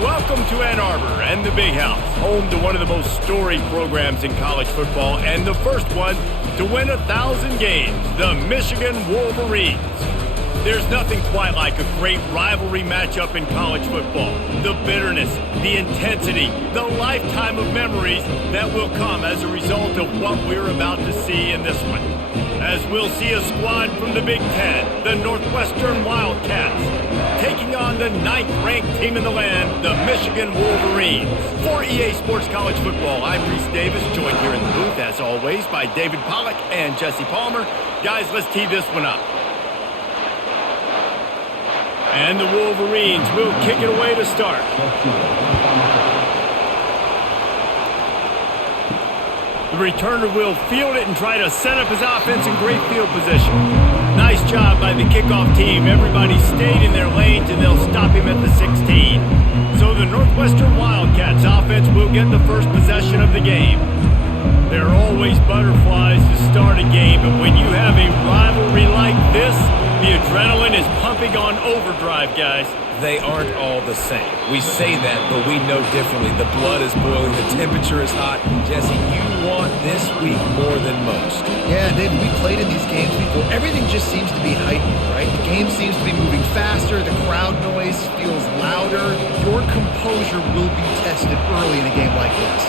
Welcome to Ann Arbor and the Big House, home to one of the most storied programs in college football and the first one to win 1,000 games, the Michigan Wolverines. There's nothing quite like a great rivalry matchup in college football. The bitterness, the intensity, the lifetime of memories that will come as a result of what we're about to see in this one. As we'll see a squad from the Big Ten, the Northwestern Wildcats, taking on the 9th-ranked team in the land, the Michigan Wolverines. For EA Sports College Football, I'm Reese Davis, joined here in the booth, as always, by David Pollack and Jesse Palmer. Guys, let's tee this one up. And the Wolverines will kick it away to start. The returner will field it and try to set up his offense in great field position. Nice job by the kickoff team. Everybody stayed in their lanes, and they'll stop him at the 16. So the Northwestern Wildcats offense will get the first possession of the game. There are always butterflies to start a game, but when you have a rivalry like this, the adrenaline is pumping on overdrive, guys. They aren't all the same. We say that, but we know differently. The blood is boiling. The temperature is hot. Jesse, you want this week more than most. Yeah, David, we played in these games before. Everything just seems to be heightened, right? The game seems to be moving faster. The crowd noise feels louder. Your composure will be tested early in a game like this.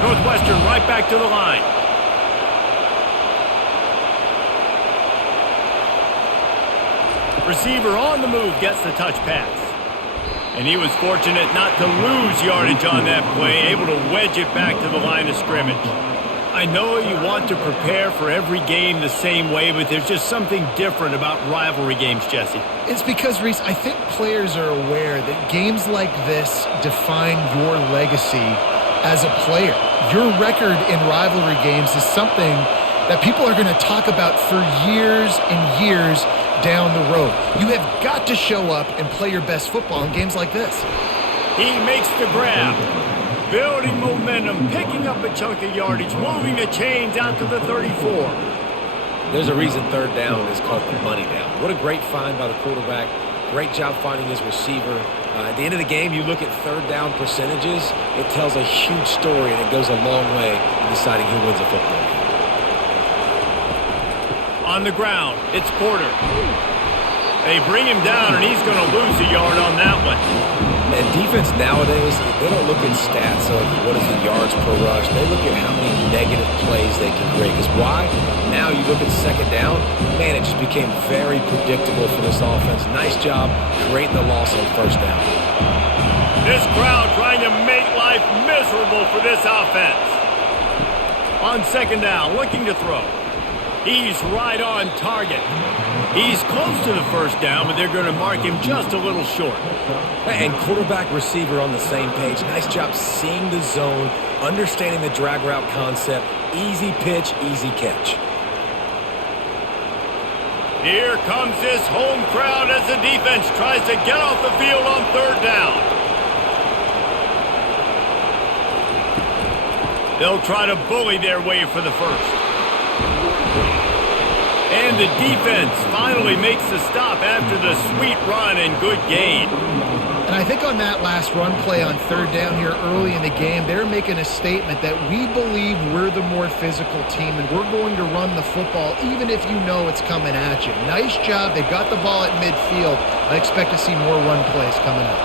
Northwestern right back to the line. Receiver on the move gets the touch pass. And he was fortunate not to lose yardage on that play, able to wedge it back to the line of scrimmage. I know you want to prepare for every game the same way, but there's just something different about rivalry games, Jesse. It's because, Reese, I think players are aware that games like this define your legacy as a player. Your record in rivalry games is something that people are going to talk about for years and years down the road. You have got to show up and play your best football in games like this. He makes the grab. Building momentum, picking up a chunk of yardage, moving the chains out to the 34. There's a reason third down is called the money down. What a great find by the quarterback. Great job finding his receiver. At the end of the game, you look at third down percentages. It tells a huge story, and it goes a long way in deciding who wins a football game. On the ground, it's Porter. They bring him down, and he's going to lose a yard on that one. And defense nowadays, they don't look at stats of what is the yards per rush. They look at how many negative plays they can create. Because why? Now you look at second down, man, it just became very predictable for this offense. Nice job creating the loss on first down. This crowd trying to make life miserable for this offense. On second down, looking to throw. He's right on target. He's close to the first down, but they're going to mark him just a little short. And quarterback receiver on the same page. Nice job seeing the zone, understanding the drag route concept. Easy pitch, easy catch. Here comes this home crowd as the defense tries to get off the field on third down. They'll try to bully their way for the first. And the defense finally makes the stop after the sweet run and good gain. And I think on that last run play on third down here early in the game, they're making a statement that we believe we're the more physical team and we're going to run the football even if you know it's coming at you. Nice job. They've got the ball at midfield. I expect to see more run plays coming up.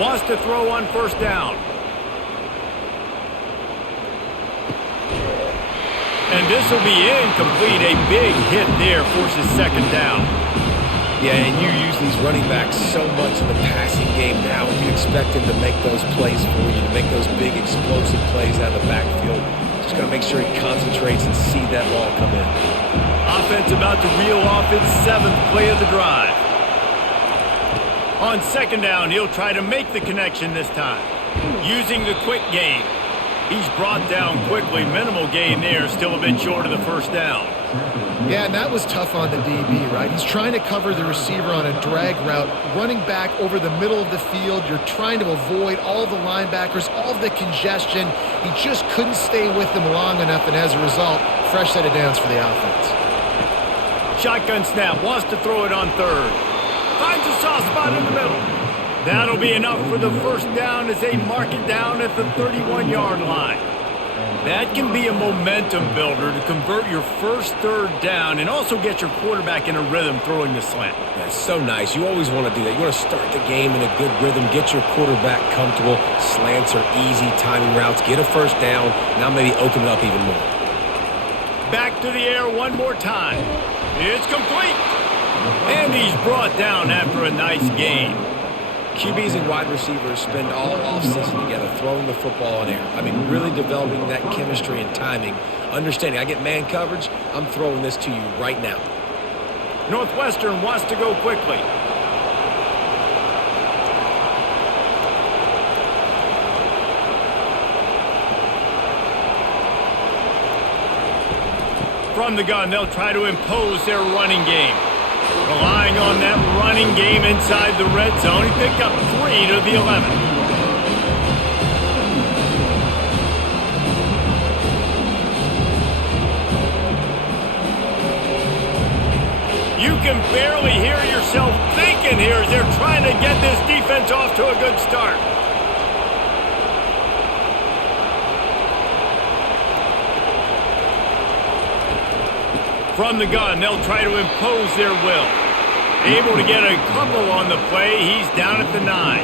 Wants to throw on first down. And this will be incomplete. A big hit there forces second down. Yeah, and you use these running backs so much in the passing game now. You expect him to make those plays for you, to make those big explosive plays out of the backfield. Just got to make sure he concentrates and see that ball come in. Offense about to reel off its 7th play of the drive. On second down, he'll try to make the connection this time. Using the quick game. He's brought down quickly. Minimal gain there. Still a bit short of the first down. Yeah, and that was tough on the DB, right? He's trying to cover the receiver on a drag route, running back over the middle of the field. You're trying to avoid all the linebackers, all of the congestion. He just couldn't stay with them long enough, and as a result, fresh set of downs for the offense. Shotgun snap, wants to throw it on third. Finds a soft spot in the middle. That'll be enough for the first down as they mark it down at the 31-yard line. That can be a momentum builder to convert your first third down and also get your quarterback in a rhythm throwing the slant. That's so nice. You always want to do that. You want to start the game in a good rhythm, get your quarterback comfortable. Slants are easy, timing routes, get a first down. Now maybe open it up even more. Back to the air one more time. It's complete. And he's brought down after a nice gain. QBs and wide receivers spend all offseason together throwing the ball in air. I mean, really developing that chemistry and timing. Understanding, I get man coverage, I'm throwing this to you right now. Northwestern wants to go quickly. From the gun, they'll try to impose their running game. Relying on that running game inside the red zone, he picked up 3 to the 11. You can barely hear yourself thinking here as they're trying to get this defense off to a good start. From the gun, they'll try to impose their will. Able to get a couple on the play. He's down at the 9.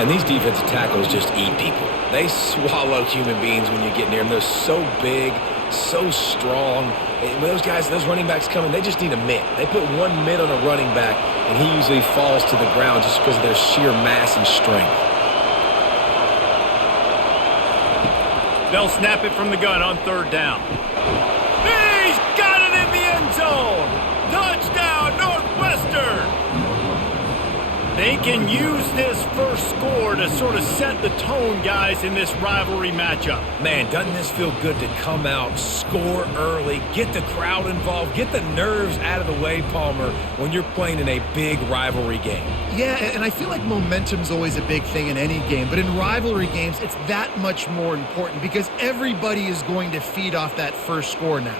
And these defensive tackles just eat people. They swallow human beings when you get near them. They're so big, so strong. When those guys, those running backs come in, they just need a mitt. They put one mitt on a running back, and he usually falls to the ground just because of their sheer mass and strength. They'll snap it from the gun on third down. He's got it in the end zone. Touchdown, Northwestern. They can use this first score to sort of set the tone, guys, in this rivalry matchup. Man, doesn't this feel good to come out, score early, get the crowd involved, get the nerves out of the way, Palmer, when you're playing in a big rivalry game? Yeah, and I feel like momentum's always a big thing in any game, but in rivalry games, it's that much more important because everybody is going to feed off that first score now.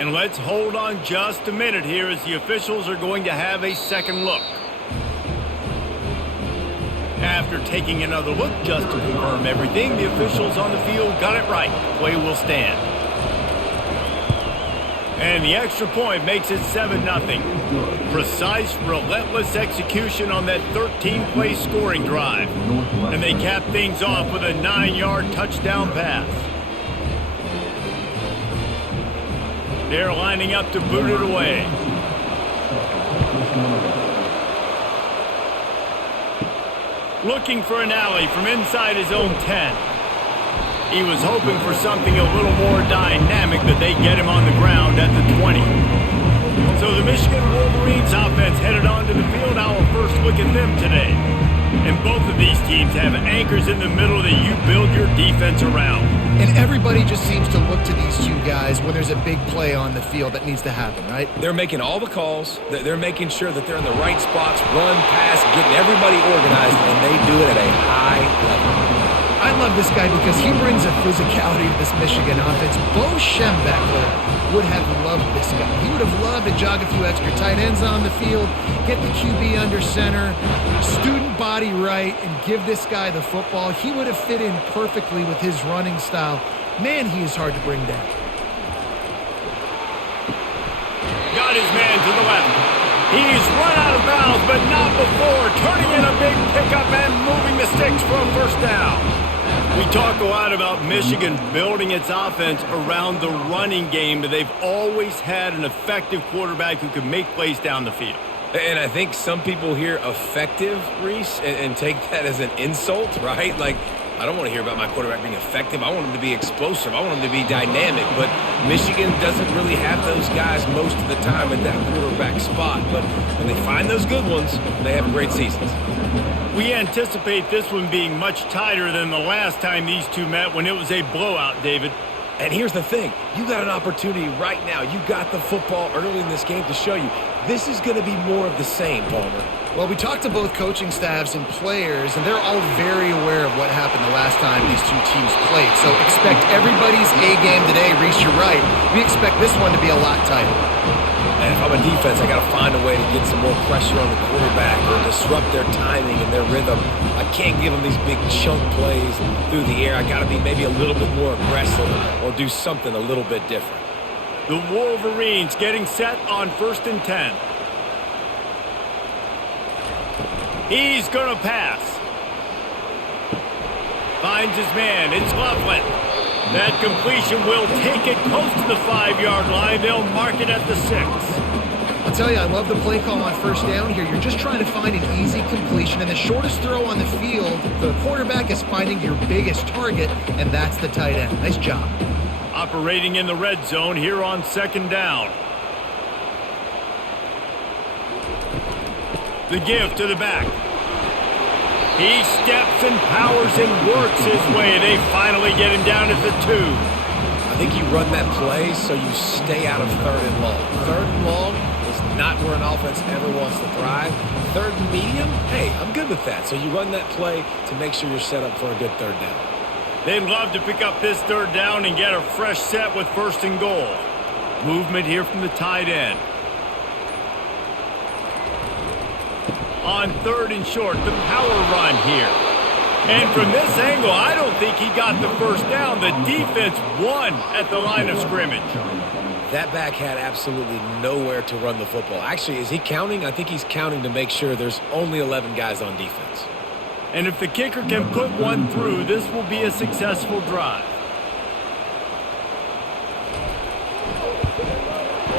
And let's hold on just a minute here as the officials are going to have a second look. After taking another look just to confirm everything, the officials on the field got it right. Play will stand. And the extra point makes it 7-0. Precise, relentless execution on that 13-play scoring drive. And they cap things off with a 9-yard touchdown pass. They're lining up to boot it away. Looking for an alley from inside his own 10. He was hoping for something a little more dynamic, but they get him on the ground at the 20. So the Michigan Wolverines offense headed onto the field. Our first look at them today. And both of these teams have anchors in the middle that you build your defense around. And everybody just seems to look to these two guys when there's a big play on the field that needs to happen, right? They're making all the calls. They're making sure that they're in the right spots, run, pass, getting everybody organized, and they do it at a high level. I love this guy because he brings a physicality to this Michigan offense. Bo Schembechler would have loved this guy. He would have loved to jog a few extra tight ends on the field, get the QB under center, student body right, and give this guy the football. He would have fit in perfectly with his running style. Man, he is hard to bring down. Got his man to the left. He's run out of bounds, but not before turning in a big pickup and moving the sticks for a first down. We talk a lot about Michigan building its offense around the running game, but they've always had an effective quarterback who can make plays down the field. And I think some people hear effective, Reese, and take that as an insult, right? Like, I don't want to hear about my quarterback being effective. I want him to be explosive. I want him to be dynamic. But Michigan doesn't really have those guys most of the time at that quarterback spot. But when they find those good ones, they have great seasons. We anticipate this one being much tighter than the last time these two met when it was a blowout, David. And here's the thing. You got an opportunity right now. You got the football early in this game to show you This is going to be more of the same, Palmer. Well, we talked to both coaching staffs and players, and they're all very aware of what happened the last time these two teams played. So expect everybody's A game today. Reese, you're right. We expect this one to be a lot tighter. And if I'm a defense, I got to find a way to get some more pressure on the quarterback or disrupt their timing and their rhythm. I can't give them these big chunk plays through the air. I got to be maybe a little bit more aggressive or do something a little bit different. The Wolverines getting set on 1st and 10. He's going to pass. Finds his man. It's Loveland. That completion will take it close to the 5-yard line. They'll mark it at the 6. I'll tell you, I love the play call on 1st down here. You're just trying to find an easy completion, and the shortest throw on the field, the quarterback is finding your biggest target, and that's the tight end. Nice job. Operating in the red zone here on 2nd down. The give to the back. He steps and powers and works his way. They finally get him down at the 2. I think you run that play so you stay out of 3rd and long. 3rd and long is not where an offense ever wants to thrive. 3rd and medium, hey, I'm good with that. So you run that play to make sure you're set up for a good 3rd down. They'd love to pick up this 3rd down and get a fresh set with 1st and goal. Movement here from the tight end. On 3rd and short, the power run here. And from this angle, I don't think he got the 1st down. The defense won at the line of scrimmage. That back had absolutely nowhere to run the football. Actually, is he counting? I think he's counting to make sure there's only 11 guys on defense. And if the kicker can put one through, this will be a successful drive.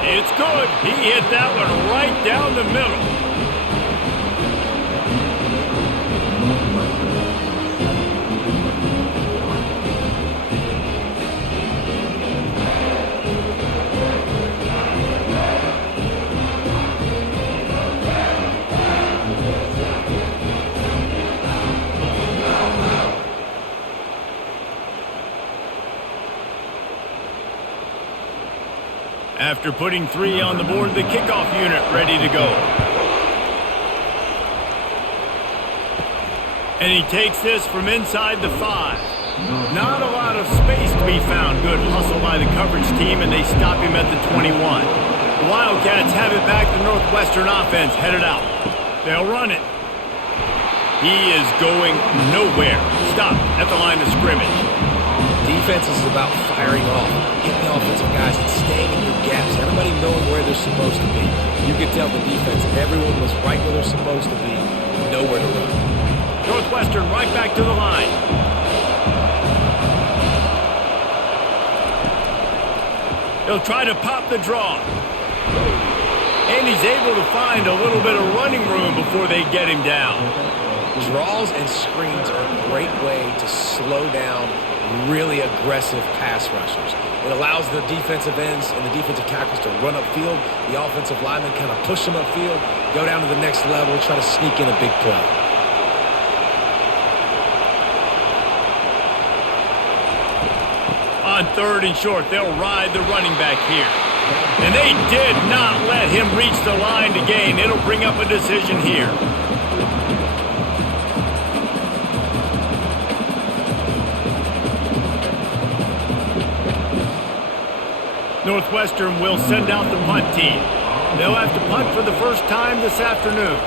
It's good. He hit that one right down the middle. After putting 3 on the board, the kickoff unit ready to go. And he takes this from inside the 5. Not a lot of space to be found. Good hustle by the coverage team, and they stop him at the 21. The Wildcats have it back. The Northwestern offense headed out. They'll run it. He is going nowhere. Stop at the line of scrimmage. Defense is about firing off, hitting the offensive guys and staying in your gaps. Everybody knowing where they're supposed to be. You could tell the defense, everyone was right where they're supposed to be, nowhere to run. Northwestern right back to the line. He'll try to pop the draw. And he's able to find a little bit of running room before they get him down. Draws and screens are a great way to slow down really aggressive pass rushers. It allows the defensive ends and the defensive tackles to run upfield. The offensive linemen kind of push them upfield, go down to the next level, try to sneak in a big play. On 3rd and short, they'll ride the running back here. And they did not let him reach the line to gain. It'll bring up a decision here. Northwestern will send out the punt team. They'll have to punt for the first time this afternoon.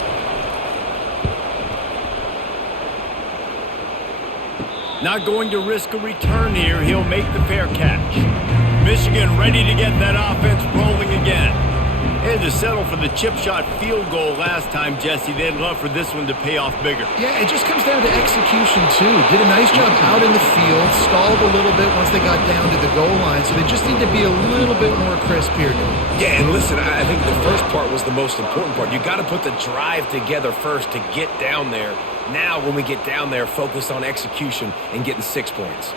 Not going to risk a return here. He'll make the fair catch. Michigan ready to get that offense rolling again. They had to settle for the chip shot field goal last time, Jesse. They'd love for this one to pay off bigger. Yeah, it just comes down to execution, too. Did a nice job out in the field, stalled a little bit once they got down to the goal line, so they just need to be a little bit more crisp here. Yeah, and listen, I think the first part was the most important part. You got to put the drive together first to get down there. Now, when we get down there, focus on execution and getting 6 points.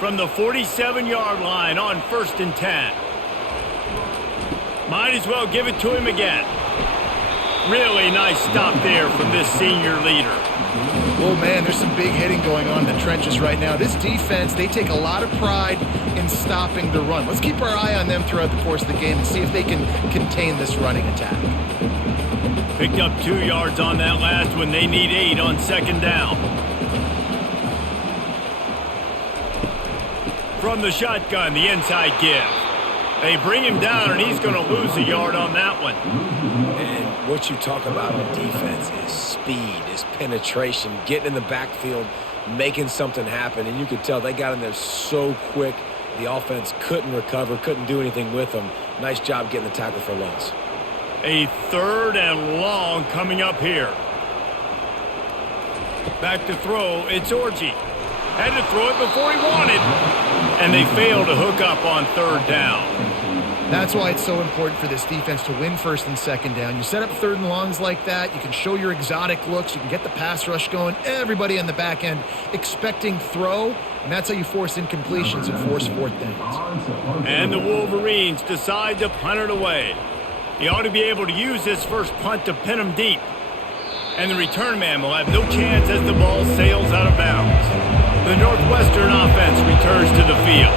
From the 47-yard line on 1st and 10. Might as well give it to him again. Really nice stop there from this senior leader. Oh, man, there's some big hitting going on in the trenches right now. This defense, they take a lot of pride in stopping the run. Let's keep our eye on them throughout the course of the game and see if they can contain this running attack. Picked up 2 yards on that last one. They need 8 on second down. From the shotgun, the inside give. They bring him down, and he's going to lose a yard on that one. And what you talk about on defense is speed, is penetration, getting in the backfield, making something happen. And you could tell they got in there so quick. The offense couldn't recover, couldn't do anything with them. Nice job getting the tackle for loss. A 3rd and long coming up here. Back to throw, it's Orji. Had to throw it before he wanted. And they fail to hook up on 3rd down. That's why it's so important for this defense to win 1st and 2nd down. You set up 3rd and longs like that. You can show your exotic looks. You can get the pass rush going. Everybody on the back end expecting throw. And that's how you force incompletions and force 4th downs. And the Wolverines decide to punt it away. He ought to be able to use this first punt to pin him deep. And the return man will have no chance as the ball sails out of bounds. The Northwestern offense returns to the field.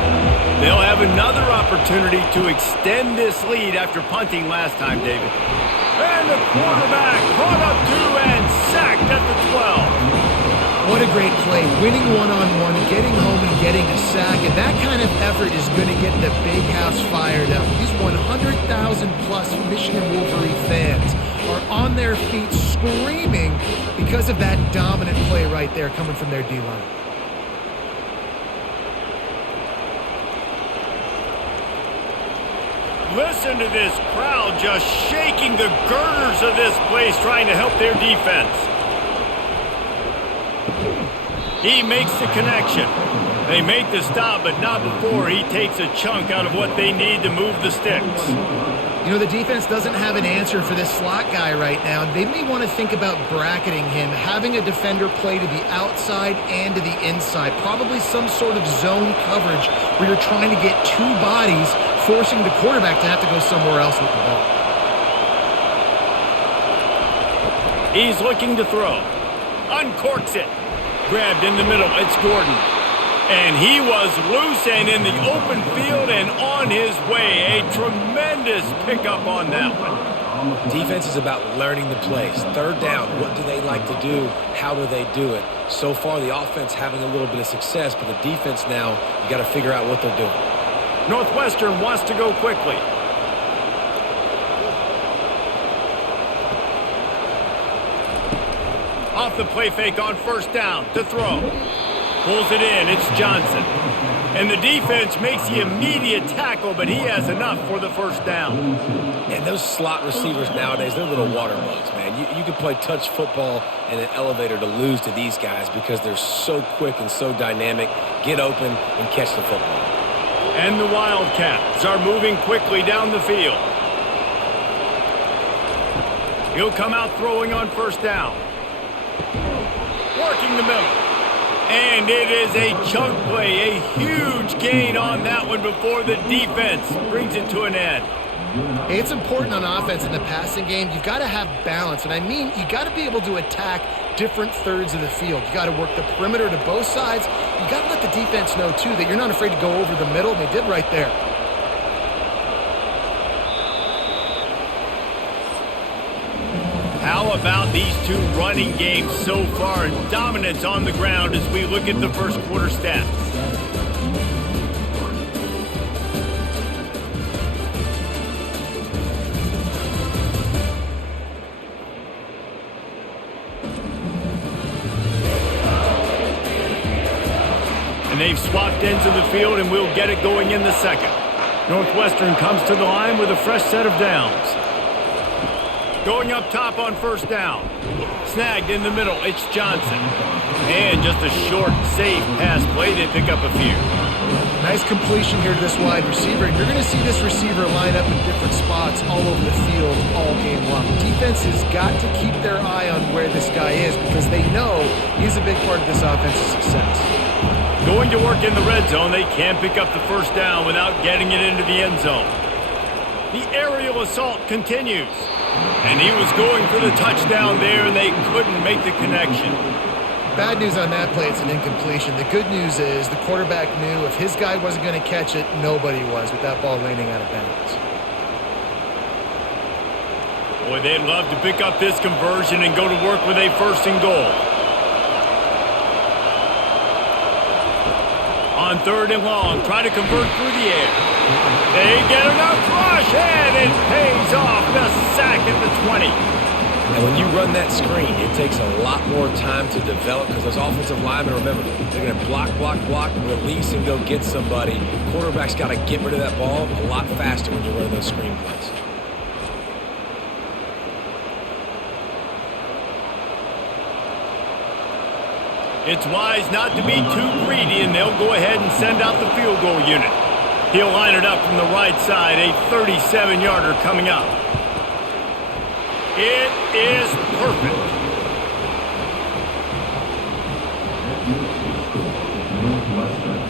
They'll have another opportunity to extend this lead after punting last time, David. And the quarterback caught up to and sacked at the 12. What a great play. Winning one-on-one, getting home and getting a sack. And that kind of effort is going to get the big house fired up. These 100,000-plus Michigan Wolverine fans are on their feet screaming because of that dominant play right there coming from their D-line. Listen to this crowd just shaking the girders of this place trying to help their defense. He makes the connection. They make the stop, but not before he takes a chunk out of what they need to move the sticks. You know, the defense doesn't have an answer for this slot guy right now. They may want to think about bracketing him, having a defender play to the outside and to the inside. Probably some sort of zone coverage where you're trying to get 2 bodies, forcing the quarterback to have to go somewhere else with the ball. He's looking to throw. Uncorks it. Grabbed in the middle. It's Gordon. And he was loose and in the open field and on his way. A tremendous pickup on that one. Defense is about learning the plays. 3rd down, what do they like to do? How do they do it? So far, the offense having a little bit of success, but the defense now, you got to figure out what they're doing. Northwestern wants to go quickly. Off the play fake on 1st down to throw. Pulls it in. It's Johnson. And the defense makes the immediate tackle, but he has enough for the 1st down. And those slot receivers nowadays, they're little water bugs, man. You can play touch football in an elevator to lose to these guys because they're so quick and so dynamic. Get open and catch the football. And the Wildcats are moving quickly down the field. He'll come out throwing on 1st down. Working the middle. And it is a chunk play, a huge gain on that one before the defense brings it to an end. It's important on offense in the passing game. You've got to have balance. And I mean, you got to be able to attack different thirds of the field. You got to work the perimeter to both sides. You got to let the defense know, too, that you're not afraid to go over the middle. And they did right there. How about these 2 running games so far? Dominance on the ground as we look at the first quarter stats. And they've swapped ends of the field, and we'll get it going in the second. Northwestern comes to the line with a fresh set of downs. Going up top on 1st down. Snagged in the middle. It's Johnson. And just a short, safe pass play. They pick up a few. Nice completion here to this wide receiver. And you're going to see this receiver line up in different spots all over the field all game long. Defense has got to keep their eye on where this guy is because they know he's a big part of this offense's success. Going to work in the red zone. They can't pick up the 1st down without getting it into the end zone. The aerial assault continues. And he was going for the touchdown there, and they couldn't make the connection. Bad news on that play, it's an incompletion. The good news is the quarterback knew if his guy wasn't going to catch it, nobody was with that ball landing out of bounds. Boy, they'd love to pick up this conversion and go to work with a 1st and goal. On 3rd and long, try to convert through the air. They get enough rush, and it pays off the sack at the 20. And when you run that screen, it takes a lot more time to develop because those offensive linemen, remember, they're going to block, release, and go get somebody. Quarterback's got to get rid of that ball a lot faster when you're running those screen plays. It's wise not to be too greedy, and they'll go ahead and send out the field goal unit. He'll line it up from the right side, a 37-yarder coming up. It is perfect. Northwestern 3.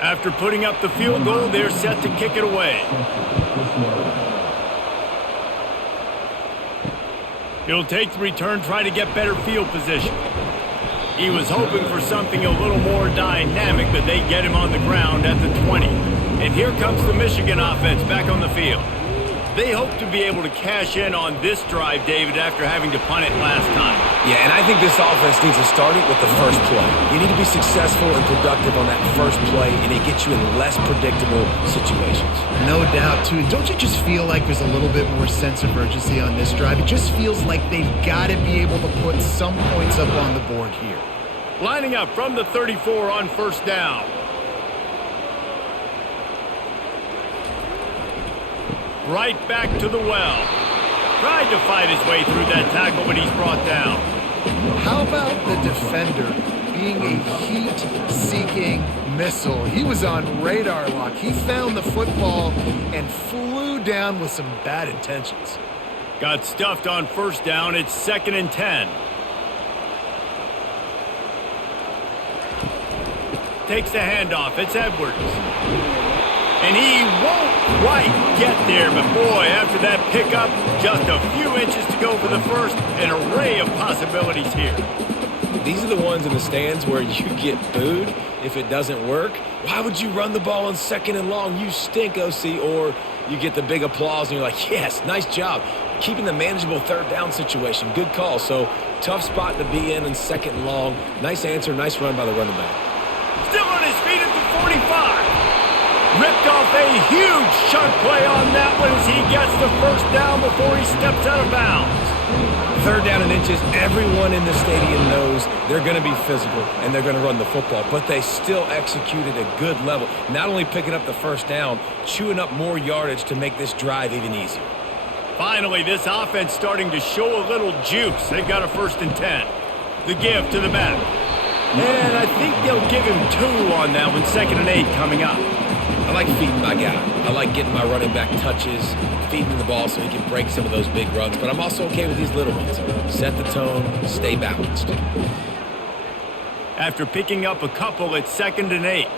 After putting up the field goal, they're set to kick it away. He'll take the return, try to get better field position. He was hoping for something a little more dynamic, but they get him on the ground at the 20. And here comes the Michigan offense back on the field. They hope to be able to cash in on this drive, David, after having to punt it last time. Yeah, and I think this offense needs to start it with the first play. You need to be successful and productive on that first play, and it gets you in less predictable situations. No doubt, too. Don't you just feel like there's a little bit more sense of urgency on this drive? It just feels like they've got to be able to put some points up on the board here. Lining up from the 34 on 1st down. Right back to the well. Tried to fight his way through that tackle, but he's brought down. How about the defender being a heat-seeking missile? He was on radar lock. He found the football and flew down with some bad intentions. Got stuffed on 1st down. It's 2nd and 10. Takes the handoff. It's Edwards. And he won't quite get there, but boy, after that pickup, just a few inches to go for the first, an array of possibilities here. These are the ones in the stands where you get booed if it doesn't work. Why would you run the ball on 2nd and long? You stink, OC. Or you get the big applause and you're like, yes, nice job. Keeping the manageable 3rd down situation. Good call. So tough spot to be in 2nd and long. Nice answer, nice run by the running back. Still on his feet at the 45. Ripped off a huge chunk play on that one as he gets the 1st down before he steps out of bounds. 3rd down and inches, everyone in the stadium knows they're going to be physical and they're going to run the football, but they still executed a good level. Not only picking up the 1st down, chewing up more yardage to make this drive even easier. Finally, this offense starting to show a little juice. They've got a 1st and 10. The give to the back. And I think they'll give him 2 on that one. 2nd and 8 coming up. I like feeding my guy. I like getting my running back touches, feeding him the ball so he can break some of those big runs. But I'm also okay with these little ones. Set the tone, stay balanced. After picking up a couple, it's 2nd and 8.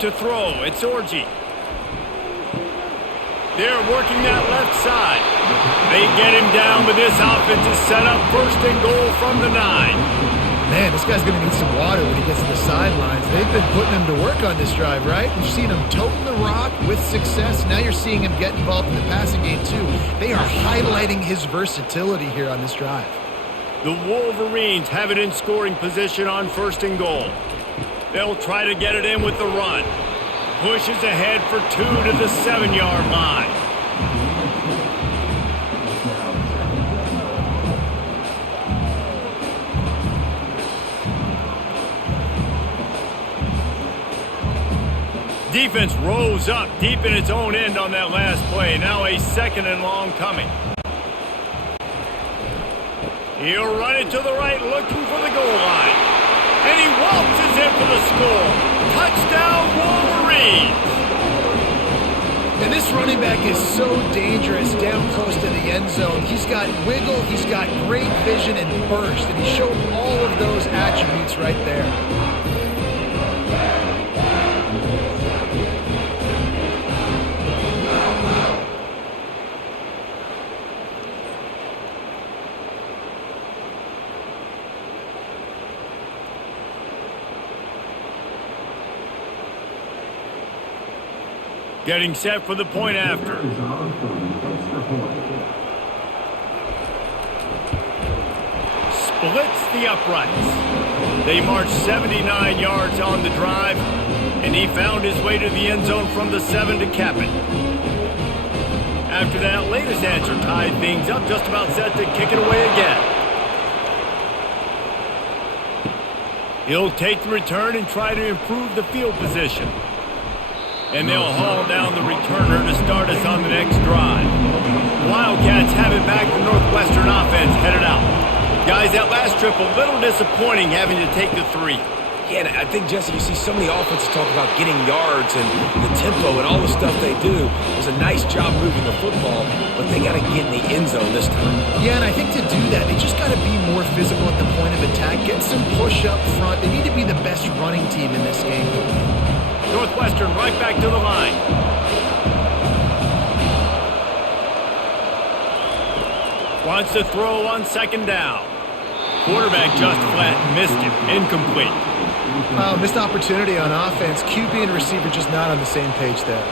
To throw, it's Orji. They're working that left side. They get him down, but this offense is set up 1st and goal from the 9. Man, this guy's going to need some water when he gets to the sidelines. They've been putting him to work on this drive, right? We've seen him toting the rock with success. Now you're seeing him get involved in the passing game, too. They are highlighting his versatility here on this drive. The Wolverines have it in scoring position on 1st and goal. They'll try to get it in with the run. Pushes ahead for 2 to the 7-yard line. Defense rose up deep in its own end on that last play. Now a 2nd and long coming. He'll run it to the right, looking for the goal line. And he waltzes in for the score. Touchdown, Wolverines! And And this running back is so dangerous down close to the end zone. He's got wiggle, he's got great vision and burst, and he showed all of those attributes right there. Getting set for the point after. Splits the uprights. They marched 79 yards on the drive, and he found his way to the end zone from the 7 to cap it. After that latest answer tied things up, just about set to kick it away again. He'll take the return and try to improve the field position. And they'll haul down the returner to start us on the next drive. Wildcats have it back. The Northwestern offense headed out. Guys, that last trip a little disappointing having to take the 3. Yeah, and I think, Jesse, you see so many offenses talk about getting yards and the tempo and all the stuff they do. It was a nice job moving the football, but they got to get in the end zone this time. Yeah, and I think to do that, they just got to be more physical at the point of attack, get some push up front. They need to be the best running team in this game. Northwestern right back to the line. Wants to throw on second down. Quarterback just flat missed him. Incomplete. Missed opportunity on offense. QB and receiver just not on the same page there.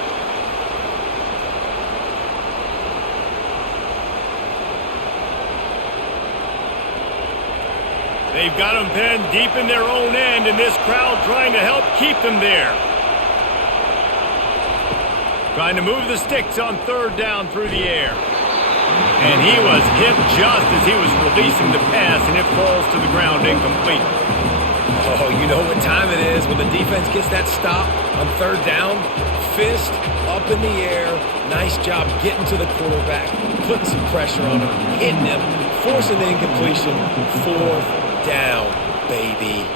They've got them pinned deep in their own end, and this crowd trying to help keep them there. Trying to move the sticks on third down through the air. And he was hit just as he was releasing the pass, and it falls to the ground incomplete. Oh, you know what time it is when the defense gets that stop on third down. Fist up in the air. Nice job getting to the quarterback, putting some pressure on him, hitting him, forcing the incompletion. Fourth down, baby.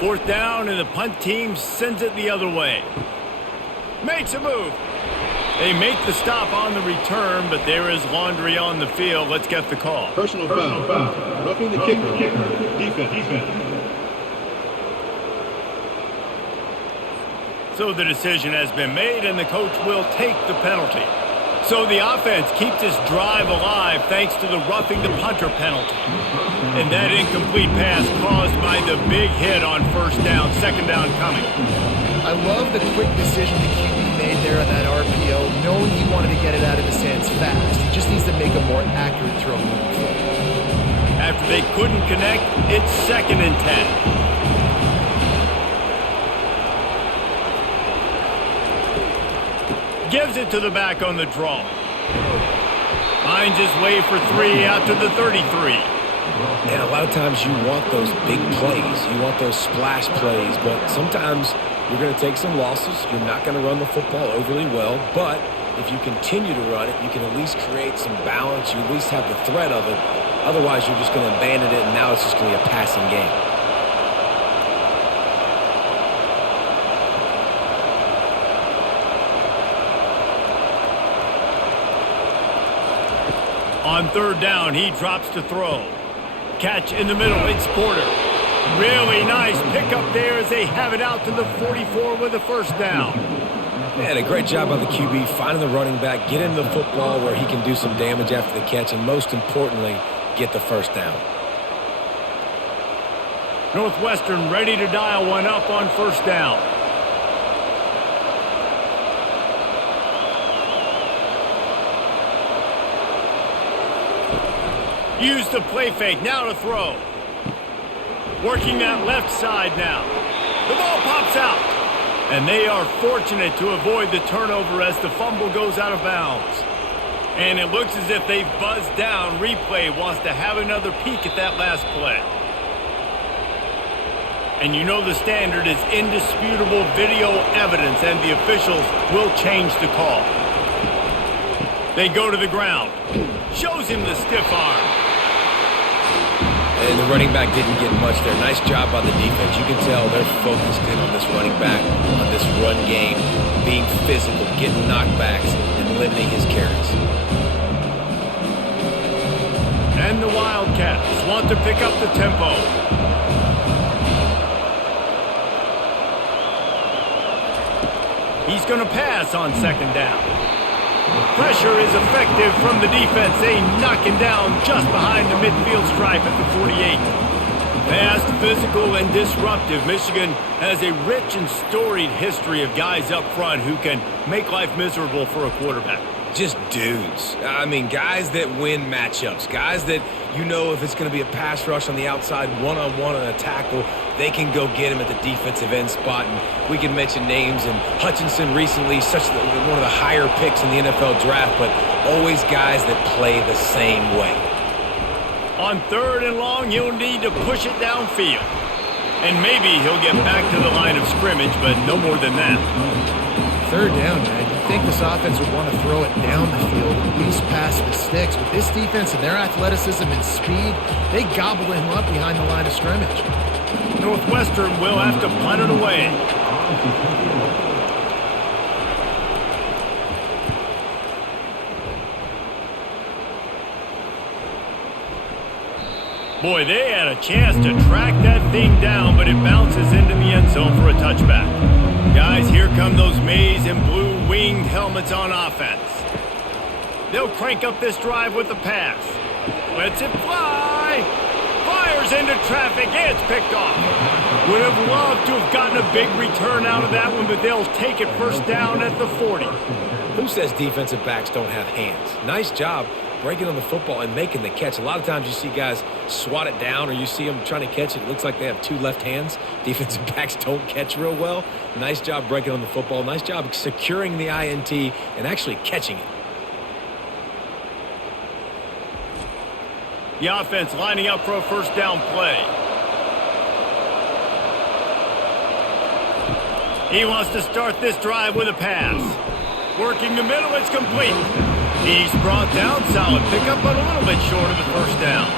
Fourth down, and the punt team sends it the other way. Makes a move. They make the stop on the return, but there is laundry on the field. Let's get the call. Personal foul. Roughing the kicker. Defense. So the decision has been made, and the coach will take the penalty. So the offense keeps this drive alive thanks to the roughing the punter penalty. And that incomplete pass caused by the big hit on first down, second down coming. I love the quick decision the QB made there on that RPO, knowing he wanted to get it out of his hands fast. He just needs to make a more accurate throw moving forward. After they couldn't connect, it's 2nd and 10. Gives it to the back on the draw. Finds his way for 3 out to the 33. And a lot of times you want those big plays. You want those splash plays, but sometimes you're going to take some losses. You're not going to run the football overly well, but if you continue to run it, you can at least create some balance. You at least have the threat of it. Otherwise, you're just going to abandon it, and now it's just going to be a passing game. On third down, he drops to throw. Catch in the middle, it's Porter. Really nice pickup there as they have it out to the 44 with a first down. Man, a great job by the QB finding the running back, get him the football where he can do some damage after the catch, and most importantly, get the first down. Northwestern ready to dial one up on first down. Use the play fake, now to throw. Working that left side now. The ball pops out. And they are fortunate to avoid the turnover as the fumble goes out of bounds. And it looks as if they've buzzed down. Replay wants to have another peek at that last play. And you know the standard is indisputable video evidence, and the officials will change the call. They go to the ground. Shows him the stiff arm. And the running back didn't get much there. Nice job by the defense. You can tell they're focused in on this running back, on this run game, being physical, getting knockbacks, and limiting his carries. And the Wildcats want to pick up the tempo. He's going to pass on second down. Pressure is effective from the defense. They knock him down just behind the midfield stripe at the 48. Fast, physical, and disruptive. Michigan has a rich and storied history of guys up front who can make life miserable for a quarterback. Just dudes. I mean, guys that win matchups. Guys that, you know, if it's going to be a pass rush on the outside, one-on-one on a tackle, they can go get him at the defensive end spot. And we can mention names. And Hutchinson recently, one of the higher picks in the NFL draft, but always guys that play the same way. On third and long, he'll need to push it downfield. And maybe he'll get back to the line of scrimmage, but no more than that. Third down, man. I think this offense would want to throw it down the field, at least past the sticks. With this defense and their athleticism and speed, they gobble him up behind the line of scrimmage. Northwestern will have to punt it away. Boy, they had a chance to track that thing down, but it bounces into the end zone for a touchback. Guys, here come those maize and blue winged helmets on offense. They'll crank up this drive with a pass. Lets it fly. Fires into traffic. It's picked off. Would have loved to have gotten a big return out of that one, but they'll take it first down at the 40. Who says defensive backs don't have hands? Nice job breaking on the football and making the catch. A lot of times you see guys swat it down or you see them trying to catch it. It looks like they have two left hands. Defensive backs don't catch real well. Nice job breaking on the football. Nice job securing the INT and actually catching it. The offense lining up for a first down play. He wants to start this drive with a pass. Working the middle, it's complete. He's brought down, solid pickup, but a little bit short of the first down.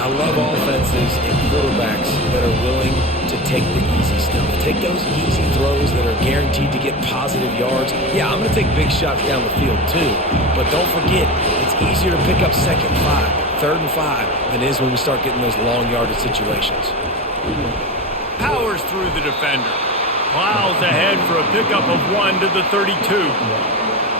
I love offenses and quarterbacks that are willing to take the easy stuff. Take those easy throws that are guaranteed to get positive yards. Yeah, I'm going to take big shots down the field too. But don't forget, it's easier to pick up second 5, third and 5 than it is when we start getting those long yardage situations. Powers through the defender. Plows ahead for a pickup of 1 to the 32.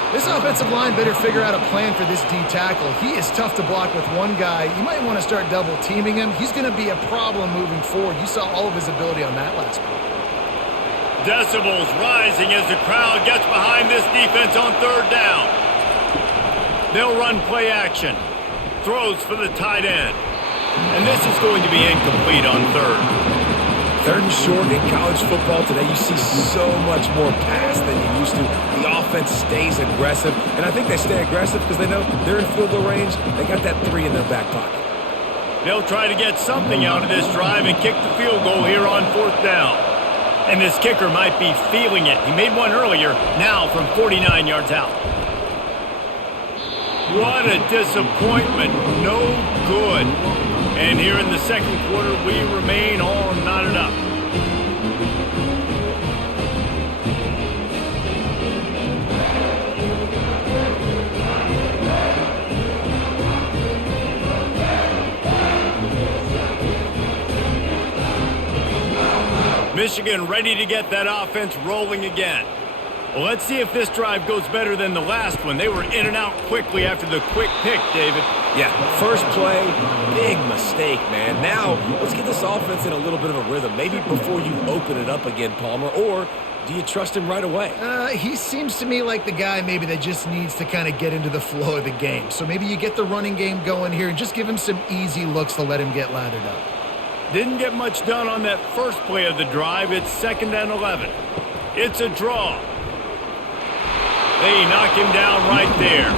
This offensive line better figure out a plan for this D tackle. He is tough to block with one guy. You might want to start double teaming him. He's going to be a problem moving forward. You saw all of his ability on that last play. Decibels rising as the crowd gets behind this defense on third down. They'll run play action. Throws for the tight end. And this is going to be incomplete on third. Third and short in college football today, you see so much more pass than you used to. The offense stays aggressive, and I think they stay aggressive because they know they're in field goal range. They got that 3 in their back pocket. They'll try to get something out of this drive and kick the field goal here on fourth down. And this kicker might be feeling it. He made one earlier, now from 49 yards out. What a disappointment. No good. And here in the second quarter, we remain all knotted up. Michigan ready to get that offense rolling again. Well, let's see if this drive goes better than the last one. They were in and out quickly after the quick pick, David. Yeah, first play, big mistake, man. Now, let's get this offense in a little bit of a rhythm. Maybe before you open it up again, Palmer, or do you trust him right away? He seems to me like the guy maybe that just needs to kind of get into the flow of the game. So maybe you get the running game going here and just give him some easy looks to let him get lathered up. Didn't get much done on that first play of the drive. It's 2nd and 11. It's a draw. They knock him down right there.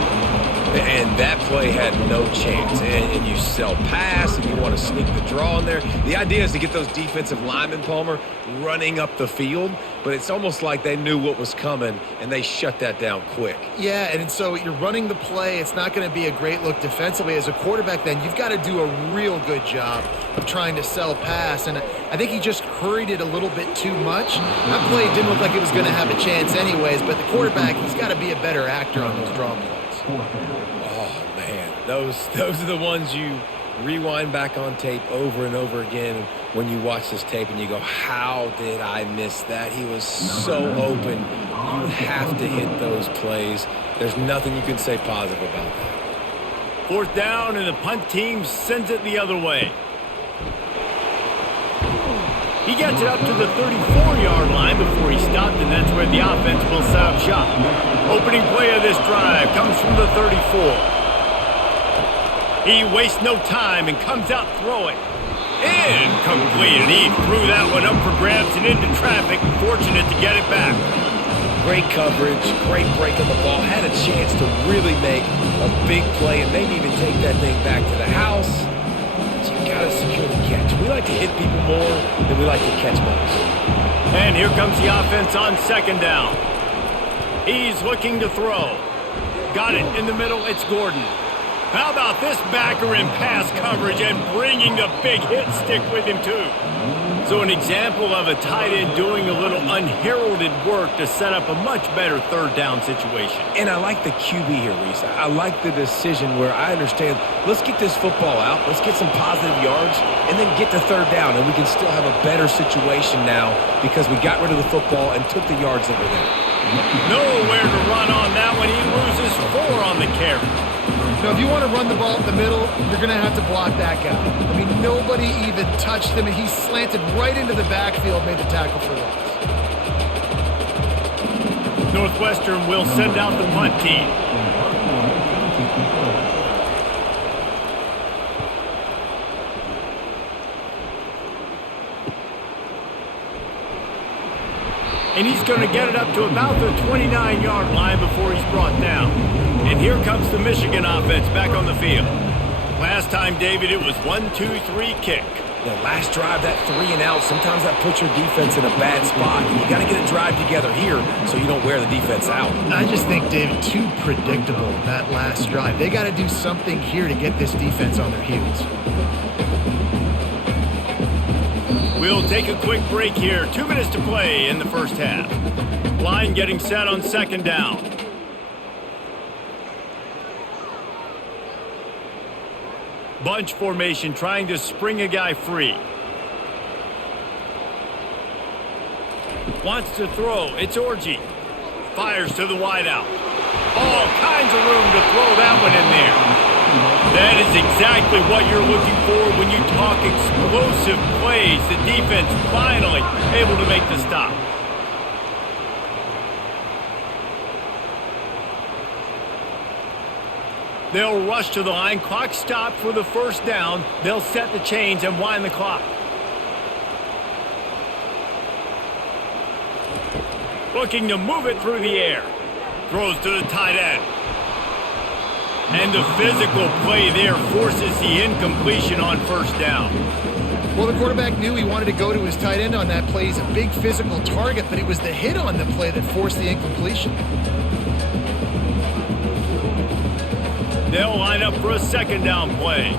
And that play had no chance. And you sell pass, and you want to sneak the draw in there. The idea is to get those defensive linemen, Palmer, running up the field. But it's almost like they knew what was coming, and they shut that down quick. Yeah, and so you're running the play. It's not going to be a great look defensively. As a quarterback, then, you've got to do a real good job of trying to sell pass. And I think he just hurried it a little bit too much. That play didn't look like it was going to have a chance anyways, but the quarterback, he's got to be a better actor on those draw plays. Oh, man. Those are the ones you rewind back on tape over and over again when you watch this tape and you go, how did I miss that? He was so open. You have to hit those plays. There's nothing you can say positive about that. 4th down, and the punt team sends it the other way. He gets it up to the 34-yard line before he stopped, and that's where the offense will set up shop. Opening play of this drive comes from the 34. He wastes no time and comes out throwing. Incomplete, and he threw that one up for grabs and into traffic, and fortunate to get it back. Great coverage, great break on the ball, had a chance to really make a big play and maybe even take that thing back to the house. But you gotta secure the catch. We like to hit people more than we like to catch balls. And here comes the offense on 2nd down. He's looking to throw. Got it in the middle, it's Gordon. How about this backer in pass coverage and bringing the big hit stick with him too? So an example of a tight end doing a little unheralded work to set up a much better 3rd down situation. And I like the QB here, Reese. I like the decision where I understand, let's get this football out, let's get some positive yards, and then get to 3rd down, and we can still have a better situation now because we got rid of the football and took the yards that were there. Nowhere to run on that one. He loses 4 on the carry. Now, if you want to run the ball up the middle, you're going to have to block that guy. I mean, nobody even touched him, and he slanted right into the backfield, made the tackle for loss. Northwestern will send out the punt team. And he's going to get it up to about the 29-yard line before he's brought down. And here comes the Michigan offense back on the field. Last time, David, it was 1-2-3 kick. The last drive, that 3 and out, sometimes that puts your defense in a bad spot. You got to get a drive together here so you don't wear the defense out. I just think, David, too predictable, that last drive. They got to do something here to get this defense on their heels. We'll take a quick break here. 2 minutes to play in the 1st half. Line getting set on 2nd down. Bunch formation trying to spring a guy free. Wants to throw. It's Orji. Fires to the wideout. All kinds of room to throw that one in there. That is exactly what you're looking for when you talk explosive plays. The defense finally able to make the stop. They'll rush to the line. Clock stopped for the 1st down. They'll set the chains and wind the clock. Looking to move it through the air. Throws to the tight end. And the physical play there forces the incompletion on 1st down. Well, the quarterback knew he wanted to go to his tight end on that play. He's a big physical target, but it was the hit on the play that forced the incompletion. They'll line up for a 2nd down play.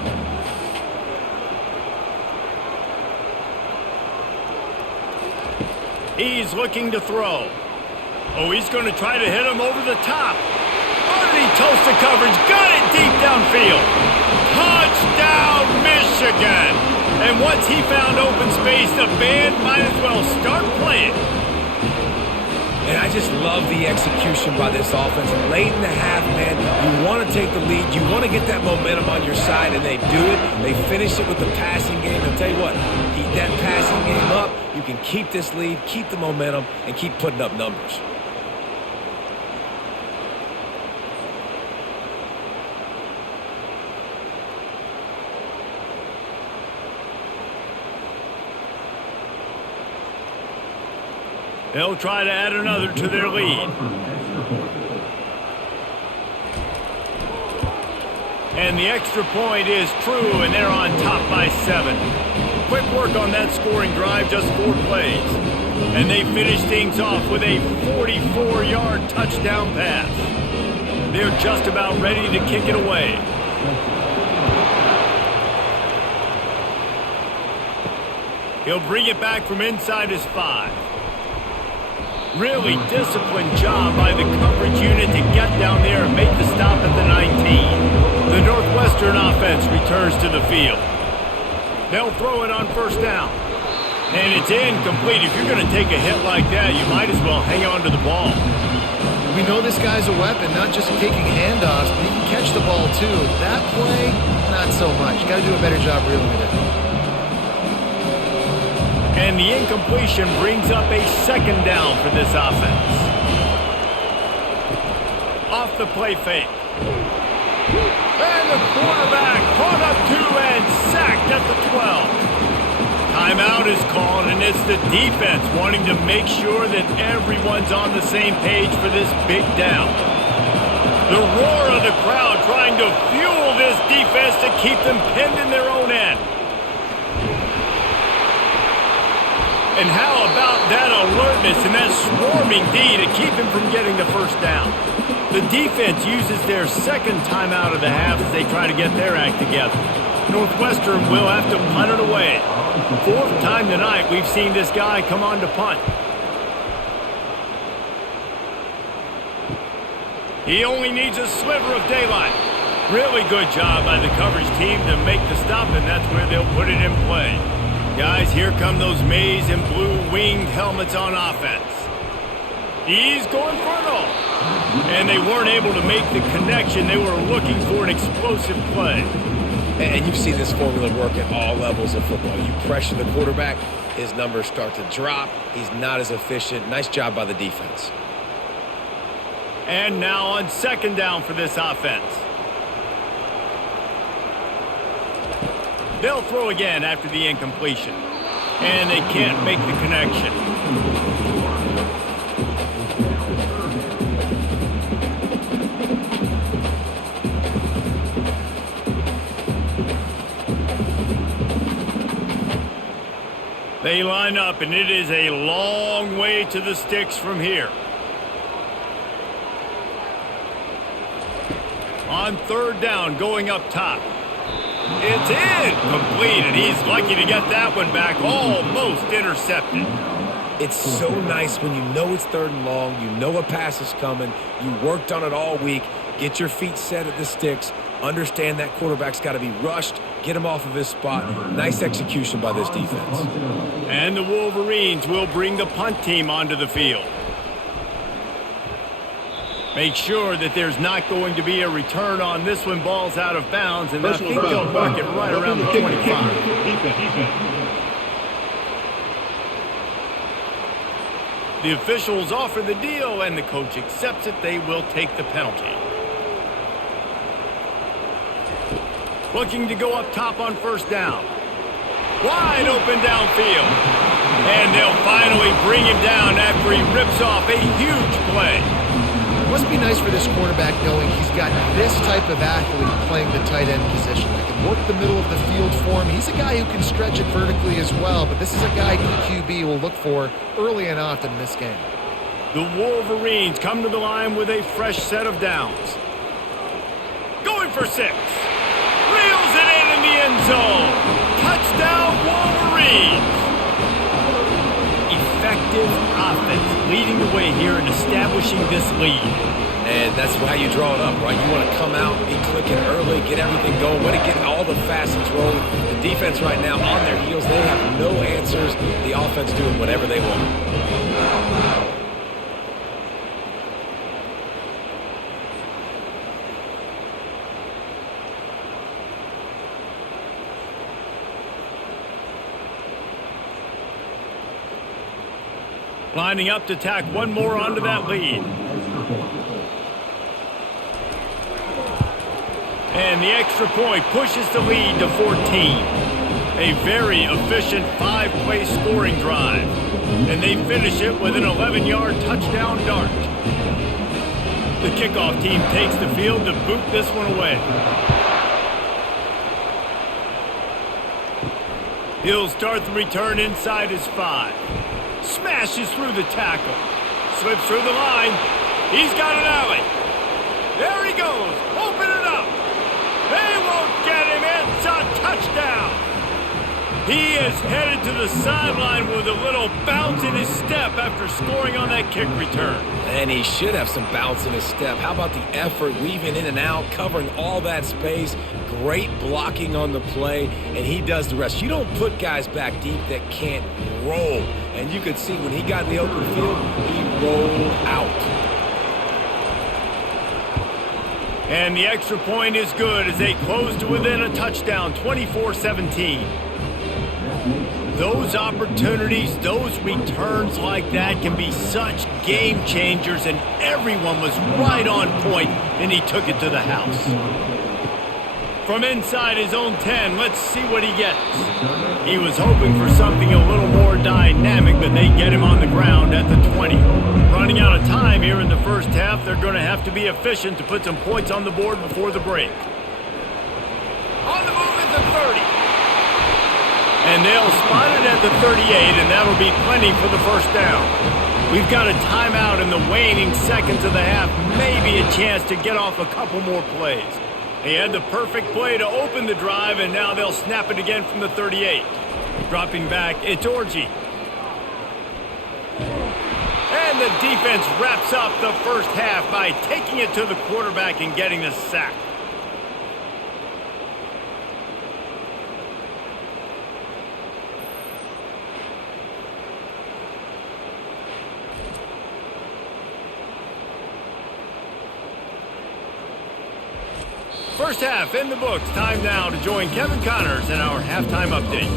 He's looking to throw. Oh, he's going to try to hit him over the top. Underneath toasted coverage, got it deep downfield. Touchdown, Michigan! And once he found open space, the band might as well start playing. And I just love the execution by this offense. Late in the half, man, you want to take the lead. You want to get that momentum on your side, and they do it. They finish it with the passing game. And tell you what, keep that passing game up. You can keep this lead, keep the momentum, and keep putting up numbers. They'll try to add another to their lead. And the extra point is true, and they're on top by 7. Quick work on that scoring drive, just 4 plays. And they finish things off with a 44-yard touchdown pass. They're just about ready to kick it away. He'll bring it back from inside his 5. Really disciplined job by the coverage unit to get down there and make the stop at the 19. The Northwestern offense returns to the field. They'll throw it on first down. And it's incomplete. If you're going to take a hit like that, you might as well hang on to the ball. We know this guy's a weapon, not just kicking handoffs, but he can catch the ball too. That play, not so much. Got to do a better job reeling it in. And the incompletion brings up a 2nd down for this offense. Off the play fake. And the quarterback caught up 2 and sacked at the 12. Timeout is called, and it's the defense wanting to make sure that everyone's on the same page for this big down. The roar of the crowd trying to fuel this defense to keep them pinned in their own end. And how about that alertness and that swarming D to keep him from getting the first down? The defense uses their 2nd timeout of the half as they try to get their act together. Northwestern will have to punt it away. 4th time tonight we've seen this guy come on to punt. He only needs a sliver of daylight. Really good job by the coverage team to make the stop, and that's where they'll put it in play. Guys, here come those maize and blue winged helmets on offense. He's going for it all. And they weren't able to make the connection. They were looking for an explosive play. And you've seen this formula work at all levels of football. You pressure the quarterback, his numbers start to drop. He's not as efficient. Nice job by the defense. And now on 2nd down for this offense. They'll throw again after the incompletion. And they can't make the connection. They line up, and it is a long way to the sticks from here. On 3rd down, going up top. It's incomplete, and he's lucky to get that one back, almost intercepted. It's so nice when you know it's 3rd and long, you know a pass is coming, you worked on it all week, get your feet set at the sticks, understand that quarterback's got to be rushed, get him off of his spot. Nice execution by this defense. And the Wolverines will bring the punt team onto the field. Make sure that there's not going to be a return on this one. Ball's out of bounds, and I think they'll mark it right around the 25. The officials offer the deal, and the coach accepts it. They will take the penalty. Looking to go up top on 1st down. Wide open downfield. And they'll finally bring him down after he rips off a huge play. Must be nice for this quarterback knowing he's got this type of athlete playing the tight end position. He can work the middle of the field for him. He's a guy who can stretch it vertically as well, but this is a guy QB will look for early and often in this game. The Wolverines come to the line with a fresh set of downs. Going for 6. Reels it in the end zone. Touchdown, Wolverines. Effective offense leading the way here and establishing this lead. And that's how you draw it up, right? You want to come out, be clicking early, get everything going, want to get all the facets rolling. The defense right now on their heels, they have no answers. The offense doing whatever they want. Lining up to tack one more onto that lead. And the extra point pushes the lead to 14. A very efficient 5-play scoring drive. And they finish it with an 11-yard touchdown dart. The kickoff team takes the field to boot this one away. He'll start the return inside his 5. Smashes through the tackle. Slips through the line. He's got an alley. There he goes. Open it up. They won't get him. It's a touchdown. He is headed to the sideline with a little bounce in his step after scoring on that kick return. And he should have some bounce in his step. How about the effort, weaving in and out, covering all that space, great blocking on the play, and he does the rest. You don't put guys back deep that can't roll. And you could see when he got in the open field, he rolled out. And the extra point is good as they close to within a touchdown, 24-17. Those opportunities, those returns like that can be such game changers, and everyone was right on point, and he took it to the house. From inside his own 10, let's see what he gets. He was hoping for something a little more dynamic, but they get him on the ground at the 20. Running out of time here in the first half, they're going to have to be efficient to put some points on the board before the break. On the move at the 30. And they'll spot it at the 38, and that'll be plenty for the first down. We've got a timeout in the waning seconds of the half, maybe a chance to get off a couple more plays. They had the perfect play to open the drive, and now they'll snap it again from the 38. Dropping back, it's Orji. And the defense wraps up the first half by taking it to the quarterback and getting the sack. First half in the books. Time now to join Kevin Connors in our halftime update.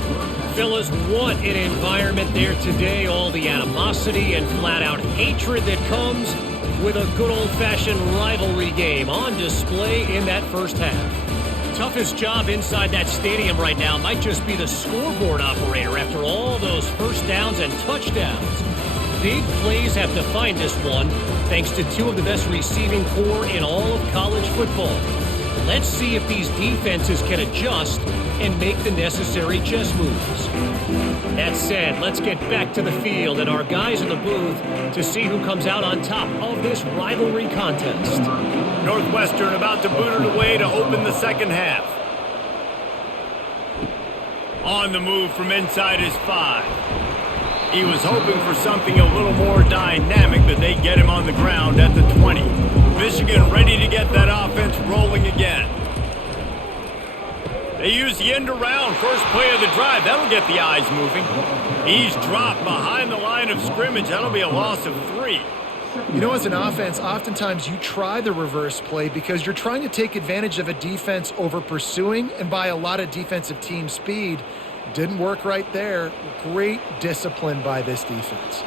Fellas, what an environment there today. All the animosity and flat-out hatred that comes with a good old-fashioned rivalry game on display in that first half. Toughest job inside that stadium right now might just be the scoreboard operator after all those first downs and touchdowns. Big plays have defined this one, thanks to two of the best receiving corps in all of college football. Let's see if these defenses can adjust and make the necessary chess moves. That said, let's get back to the field and our guys in the booth to see who comes out on top of this rivalry contest. Northwestern about to boot it away to open the second half. On the move from inside his 5. He was hoping for something a little more dynamic, but they get him on the ground at the 20. Michigan ready to get that offense rolling again. They use the end around, first play of the drive. That'll get the eyes moving. He's dropped behind the line of scrimmage. That'll be a loss of 3. You know, as an offense, oftentimes you try the reverse play because you're trying to take advantage of a defense over pursuing and by a lot of defensive team speed. Didn't work right there. Great discipline by this defense.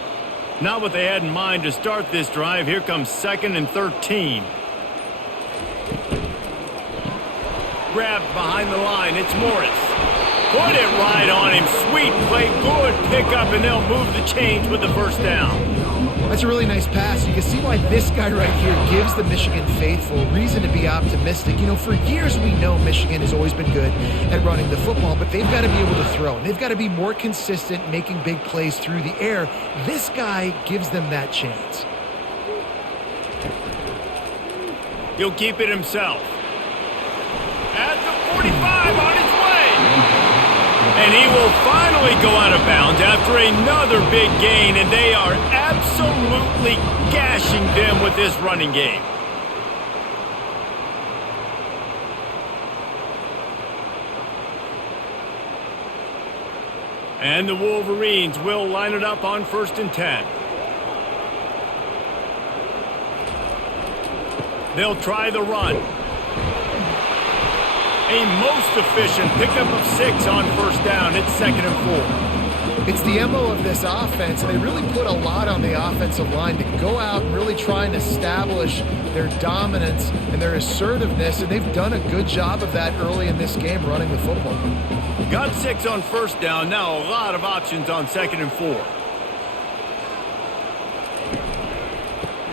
Not what they had in mind to start this drive. Here comes 2nd and 13. Grabbed behind the line. It's Morris. Put it right on him. Sweet play. Good pickup, and they'll move the chains with the first down. That's a really nice pass. You can see why this guy right here gives the Michigan faithful reason to be optimistic. You know, for years we know Michigan has always been good at running the football, but they've got to be able to throw. And they've got to be more consistent making big plays through the air. This guy gives them that chance. He'll keep it himself. At the 45 on his way. And he will finally go out of bounds after another big gain, and they are absolutely gashing them with this running game. And the Wolverines will line it up on 1st and 10. They'll try the run. A most efficient pickup of 6 on first down. It's 2nd and 4. It's the MO of this offense, and they really put a lot on the offensive line to go out and really try and establish their dominance and their assertiveness, and they've done a good job of that early in this game running the football. Got 6 on first down. Now a lot of options on 2nd and 4.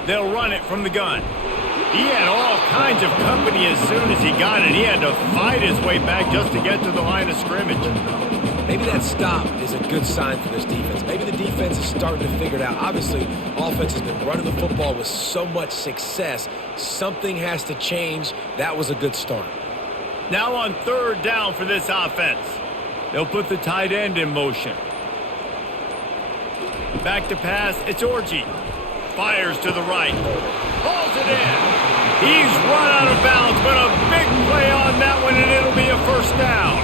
They'll run it from the gun. He had all kinds of company as soon as he got it. He had to fight his way back just to get to the line of scrimmage. Maybe that stop is a good sign for this defense. Maybe the defense is starting to figure it out. Obviously, offense has been running the football with so much success. Something has to change. That was a good start. Now on third down for this offense. They'll put the tight end in motion. Back to pass, it's Orji. Fires to the right. Hauls it in. He's run out of bounds, but a big play on that one, and it'll be a first down.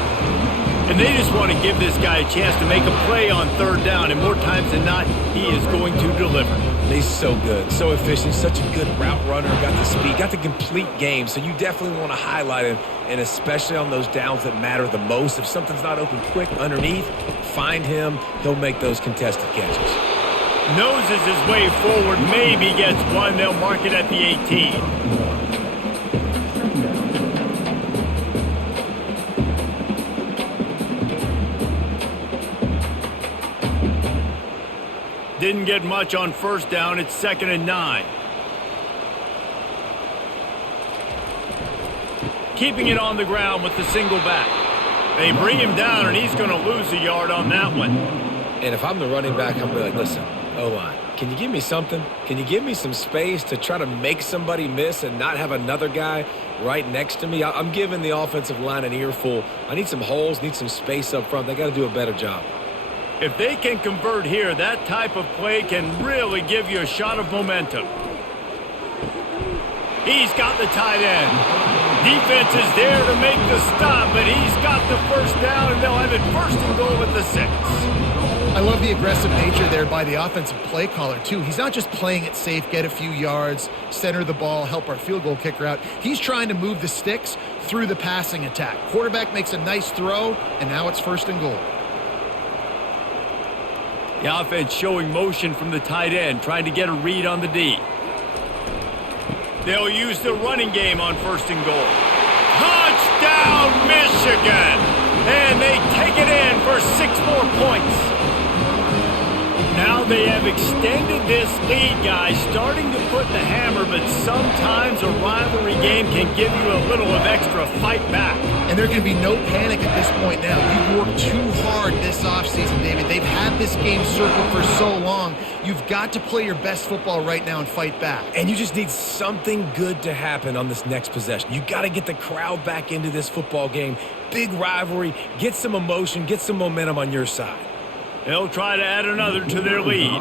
And they just want to give this guy a chance to make a play on third down, and more times than not, he is going to deliver. He's so good, so efficient, such a good route runner, got the speed, got the complete game, so you definitely want to highlight him, and especially on those downs that matter the most. If something's not open quick underneath, find him. He'll make those contested catches. Noses his way forward, maybe gets one. They'll mark it at the 18. Didn't get much on first down. It's 2nd and 9. Keeping it on the ground with the single back. They bring him down, and he's going to lose a yard on that one. And if I'm the running back, I'm going to be like, listen, O-line, can you give me something? Can you give me some space to try to make somebody miss and not have another guy right next to me? I'm giving the offensive line an earful. I need some holes, need some space up front. They got to do a better job. If they can convert here, that type of play can really give you a shot of momentum. He's got the tight end. Defense is there to make the stop, but he's got the first down, and they'll have it 1st and goal at the 6. I love the aggressive nature there by the offensive play caller, too. He's not just playing it safe, get a few yards, center the ball, help our field goal kicker out. He's trying to move the sticks through the passing attack. Quarterback makes a nice throw, and now it's 1st and goal. The offense showing motion from the tight end, trying to get a read on the D. They'll use the running game on 1st and goal. Touchdown, Michigan! And they take it in for 6 more points. Now they have extended this lead, guys, starting to put the hammer, but sometimes a rivalry game can give you a little of extra fight back. And there can be no panic at this point now. You've worked too hard this offseason, David. They've had this game circled for so long. You've got to play your best football right now and fight back. And you just need something good to happen on this next possession. You got to get the crowd back into this football game. Big rivalry. Get some emotion. Get some momentum on your side. They'll try to add another to their lead.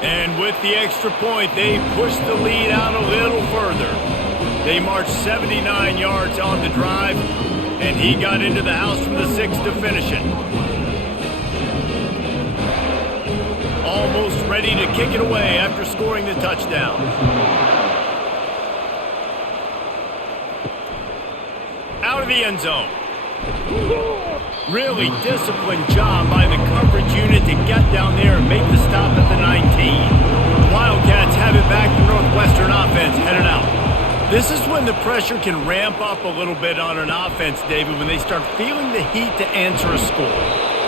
And with the extra point, they push the lead out a little further. They marched 79 yards on the drive, and he got into the house from the 6 to finish it. Almost ready to kick it away after scoring the touchdown. Out of the end zone. Really disciplined job by the coverage unit to get down there and make the stop at the 19. Wildcats have it back. The Northwestern offense headed out. This is when the pressure can ramp up a little bit on an offense, David, when they start feeling the heat to answer a score.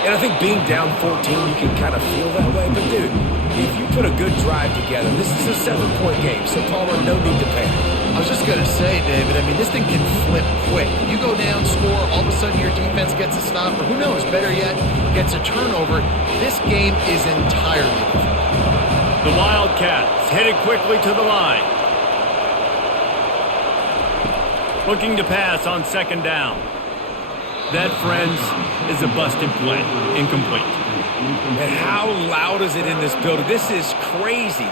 And I think being down 14, you can kind of feel that way. But, dude, if you put a good drive together, this is a 7-point game, so Palmer, no need to panic. I was just going to say, David, I mean, this thing can flip quick. You go down, score, all of a sudden your defense gets a stop, or who knows, better yet, gets a turnover. This game is entirely different. The Wildcats headed quickly to the line. Looking to pass on 2nd down. That, friends, is a busted play. Incomplete. And how loud is it in this building? This is crazy.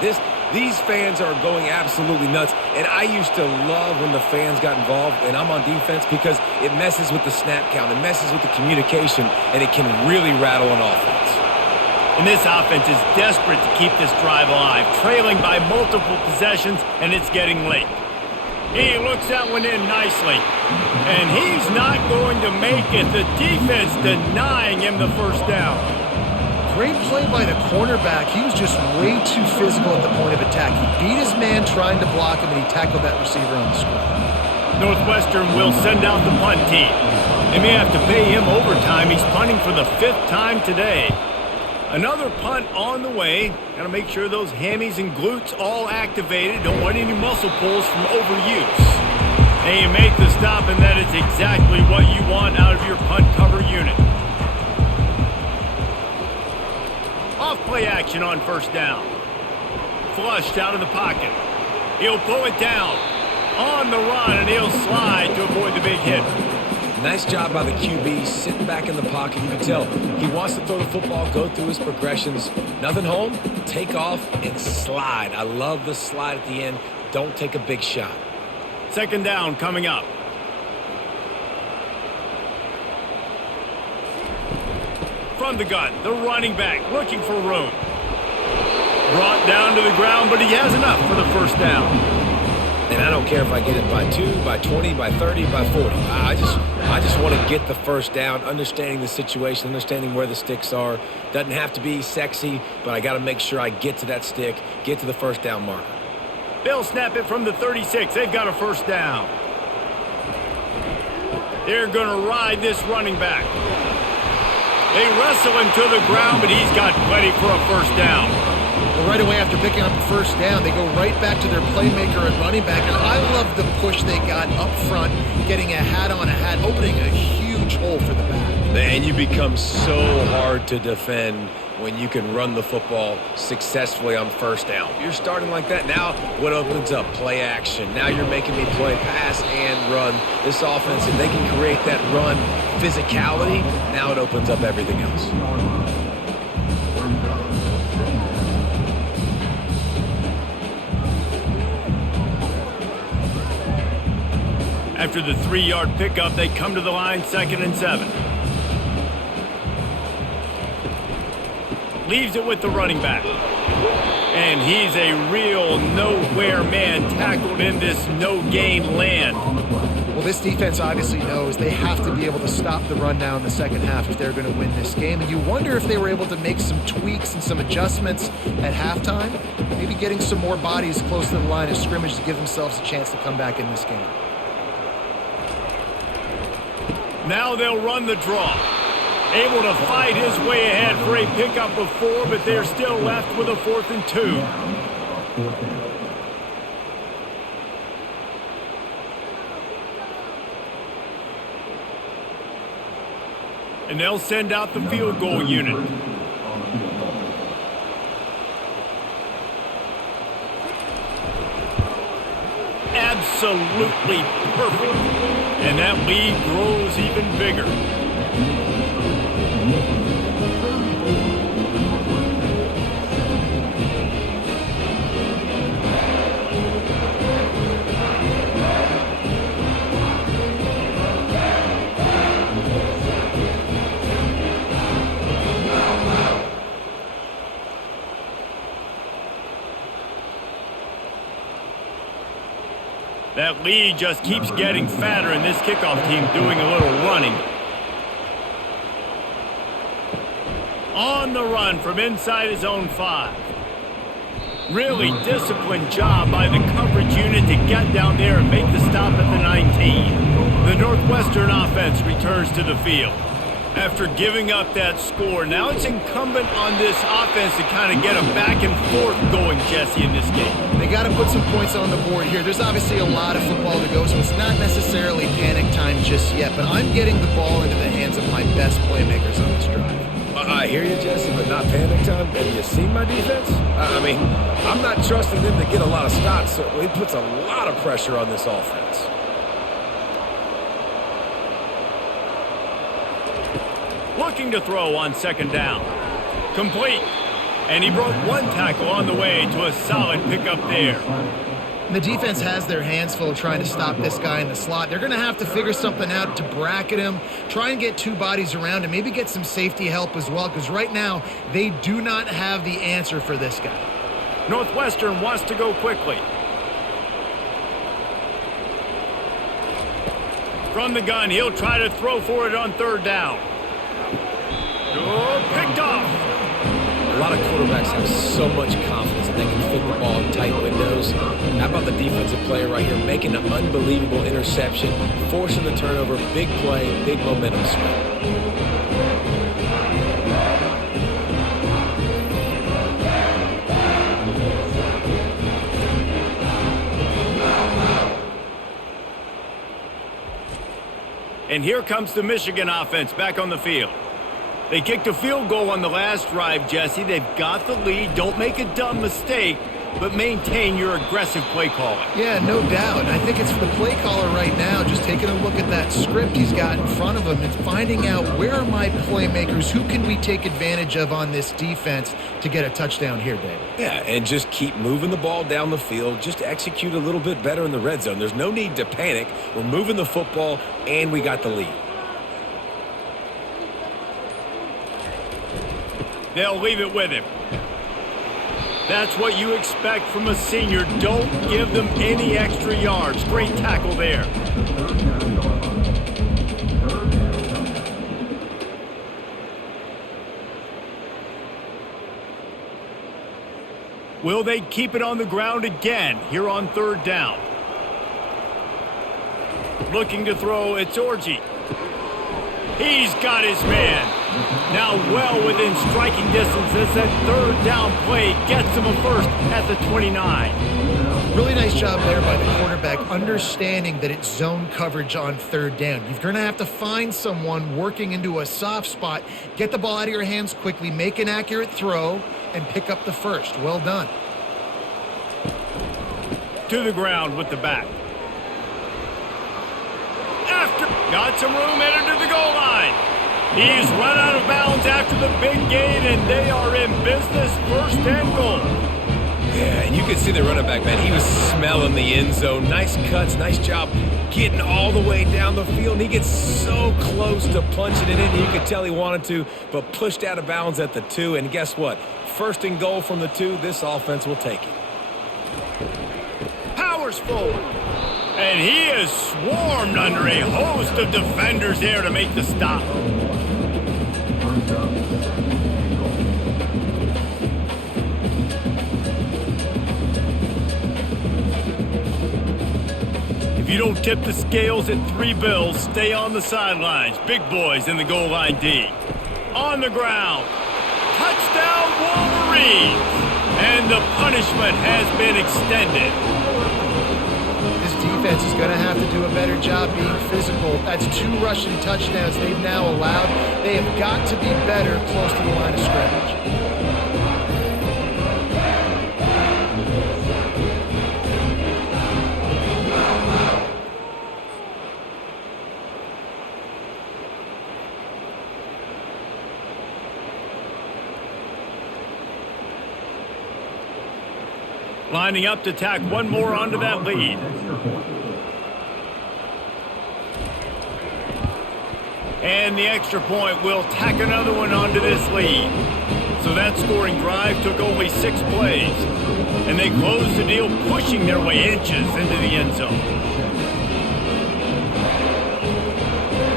These fans are going absolutely nuts. And I used to love when the fans got involved, and I'm on defense, because it messes with the snap count. It messes with the communication, and it can really rattle an offense. And this offense is desperate to keep this drive alive, trailing by multiple possessions, and it's getting late. He looks that one in nicely. And he's not going to make it. The defense denying him the first down. Great play by the cornerback. He was just way too physical at the point of attack. He beat his man trying to block him, and he tackled that receiver on the screen. Northwestern will send out the punt team. They may have to pay him overtime. He's punting for the 5th time today. Another punt on the way. Got to make sure those hammies and glutes all activated. Don't want any muscle pulls from overuse. And you make the stop, and that is exactly what you want out of your punt cover unit. Off play action on first down. Flushed out of the pocket. He'll pull it down. On the run, and he'll slide to avoid the big hit. Nice job by the QB, sitting back in the pocket. You can tell he wants to throw the football, go through his progressions. Nothing home, take off, and slide. I love the slide at the end. Don't take a big shot. Second down coming up. From the gun, the running back looking for room. Brought down to the ground, but he has enough for the first down. And I don't care if I get it by 2, by 20, by 30, by 40. I just want to get the first down, understanding the situation, understanding where the sticks are. Doesn't have to be sexy, but I got to make sure I get to that stick, get to the first down marker. They'll snap it from the 36. They've got a first down. They're going to ride this running back. They wrestle him to the ground, but he's got plenty for a first down. Well, right away after picking up the first down, they go right back to their playmaker at running back. And I love the push they got up front, getting a hat on a hat, opening a huge hole for the back. Man, you become so hard to defend when you can run the football successfully on first down. You're starting like that. Now what opens up? Play action. Now you're making me play pass and run. This offense, if they can create that run physicality, now it opens up everything else. After the 3-yard pickup, they come to the line, 2nd and 7. Leaves it with the running back. And he's a real nowhere man tackled in this no-gain land. Well, this defense obviously knows they have to be able to stop the run now in the second half if they're going to win this game. And you wonder if they were able to make some tweaks and some adjustments at halftime, maybe getting some more bodies close to the line of scrimmage to give themselves a chance to come back in this game. Now they'll run the draw. Able to fight his way ahead for a pickup of 4, but they're still left with a 4th and 2. And they'll send out the field goal unit. Absolutely perfect. And that lead grows even bigger. That lead just keeps getting fatter, and this kickoff team doing a little running. On the run from inside his own 5. Really disciplined job by the coverage unit to get down there and make the stop at the 19. The Northwestern offense returns to the field. After giving up that score, now it's incumbent on this offense to kind of get a back and forth going, Jesse, in this game. They got to put some points on the board here. There's obviously a lot of football to go, so it's not necessarily panic time just yet, but I'm getting the ball into the hands of my best playmakers on this drive. I hear you, Jesse, but not panic time. Have you seen my defense? I mean, I'm not trusting them to get a lot of stops, so it puts a lot of pressure on this offense. Looking to throw on 2nd down. Complete. And he broke 1 tackle on the way to a solid pickup there. And the defense has their hands full trying to stop this guy in the slot. They're going to have to figure something out to bracket him, try and get 2 bodies around him, maybe get some safety help as well, because right now they do not have the answer for this guy. Northwestern wants to go quickly. From the gun, he'll try to throw for it on 3rd down. Oh, picked off. A lot of quarterbacks have so much confidence that they can fit the ball in tight windows. How about the defensive player right here making an unbelievable interception, forcing the turnover, big play, big momentum swing. And here comes the Michigan offense back on the field. They kicked a field goal on the last drive, Jesse. They've got the lead. Don't make a dumb mistake, but maintain your aggressive play calling. Yeah, no doubt. I think it's for the play caller right now, just taking a look at that script he's got in front of him and finding out where are my playmakers, who can we take advantage of on this defense to get a touchdown here, David. Yeah, and just keep moving the ball down the field. Just execute a little bit better in the red zone. There's no need to panic. We're moving the football, and we got the lead. They'll leave it with him. That's what you expect from a senior. Don't give them any extra yards. Great tackle there. Will they keep it on the ground again here on third down? Looking to throw, it's Orji. He's got his man. Now well within striking distance as that third down play gets him a first at the 29. Really nice job there by the quarterback, understanding that it's zone coverage on third down. You're going to have to find someone working into a soft spot, get the ball out of your hands quickly, make an accurate throw, and pick up the first. Well done. To the ground with the back. Got some room, headed to the goal line. He's run out of bounds after the big gain, and they are in business, first and goal. Yeah, and you can see the running back, man. He was smelling the end zone. Nice cuts, nice job getting all the way down the field. And he gets so close to punching it in. You could tell he wanted to, but pushed out of bounds at the 2. And guess what? First and goal from the 2. This offense will take it. Powers forward. And he is swarmed under a host of defenders there to make the stop. If you don't tip the scales at 3 bills, stay on the sidelines. Big boys in the goal line D. On the ground. Touchdown Wolverines. And the punishment has been extended. Defense is going to have to do a better job being physical. That's 2 rushing touchdowns they've now allowed. They have got to be better close to the line of scrimmage. Lining up to tack one more onto that lead. And the extra point will tack another one onto this lead. So that scoring drive took only 6 plays. And they closed the deal, pushing their way inches into the end zone.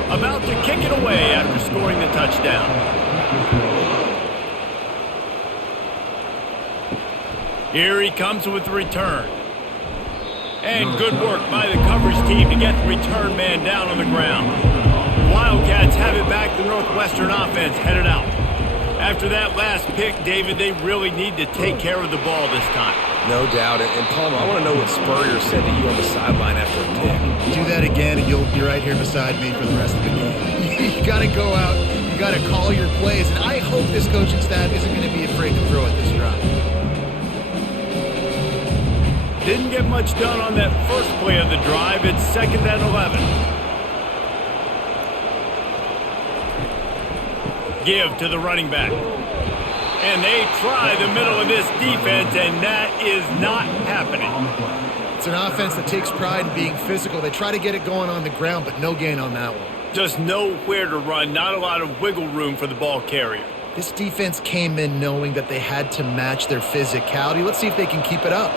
About to kick it away after scoring the touchdown. Here he comes with the return. And good work by the coverage team to get the return man down on the ground. Wildcats have it back. The Northwestern offense headed out. After that last pick, David, they really need to take care of the ball this time. No doubt. And Palmer, I want to know what Spurrier said to you on the sideline after a pick. Do that again, and you'll be right here beside me for the rest of the game. You got to go out. You got to call your plays. And I hope this coaching staff isn't going to be afraid to throw at this drive. Didn't get much done on that first play of the drive. It's 2nd and 11. Give to the running back. And they try the middle of this defense, and that is not happening. It's an offense that takes pride in being physical. They try to get it going on the ground, but no gain on that one. Just nowhere to run. Not a lot of wiggle room for the ball carrier. This defense came in knowing that they had to match their physicality. Let's see if they can keep it up.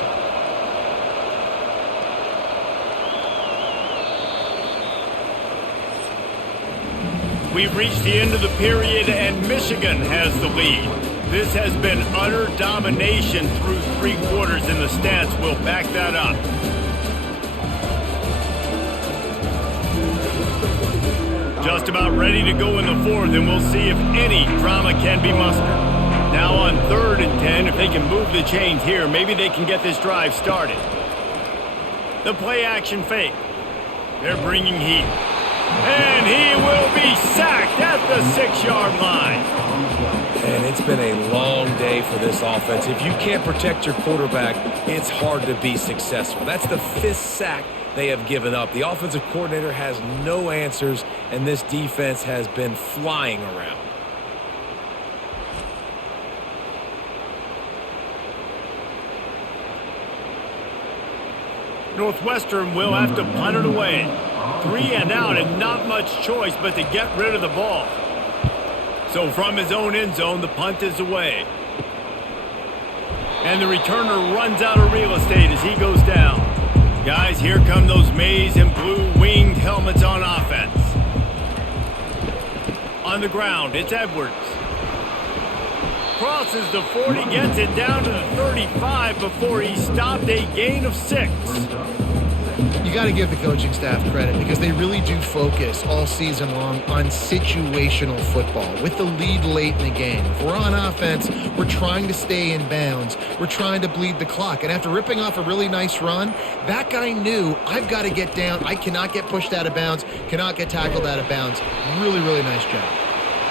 We've reached the end of the period, and Michigan has the lead. This has been utter domination through 3 quarters, and the stats will back that up. Just about ready to go in the 4th, and we'll see if any drama can be mustered. Now on 3rd and 10, if they can move the chains here, maybe they can get this drive started. The play action fake. They're bringing heat. And he will be sacked at the 6-yard line. And it's been a long day for this offense. If you can't protect your quarterback, it's hard to be successful. That's the 5th sack they have given up. The offensive coordinator has no answers, and this defense has been flying around. Northwestern will have to punt it away. 3 and out and not much choice but to get rid of the ball. So from his own end zone, the punt is away. And the returner runs out of real estate as he goes down. Guys, here come those maize and blue winged helmets on offense. On the ground, it's Edwards. Crosses the 40, gets it down to the 35 before he stopped, a gain of 6. You got to give the coaching staff credit because they really do focus all season long on situational football with the lead late in the game. If we're on offense, we're trying to stay in bounds. We're trying to bleed the clock. And after ripping off a really nice run, that guy knew, I've got to get down. I cannot get pushed out of bounds, cannot get tackled out of bounds. Really, really nice job.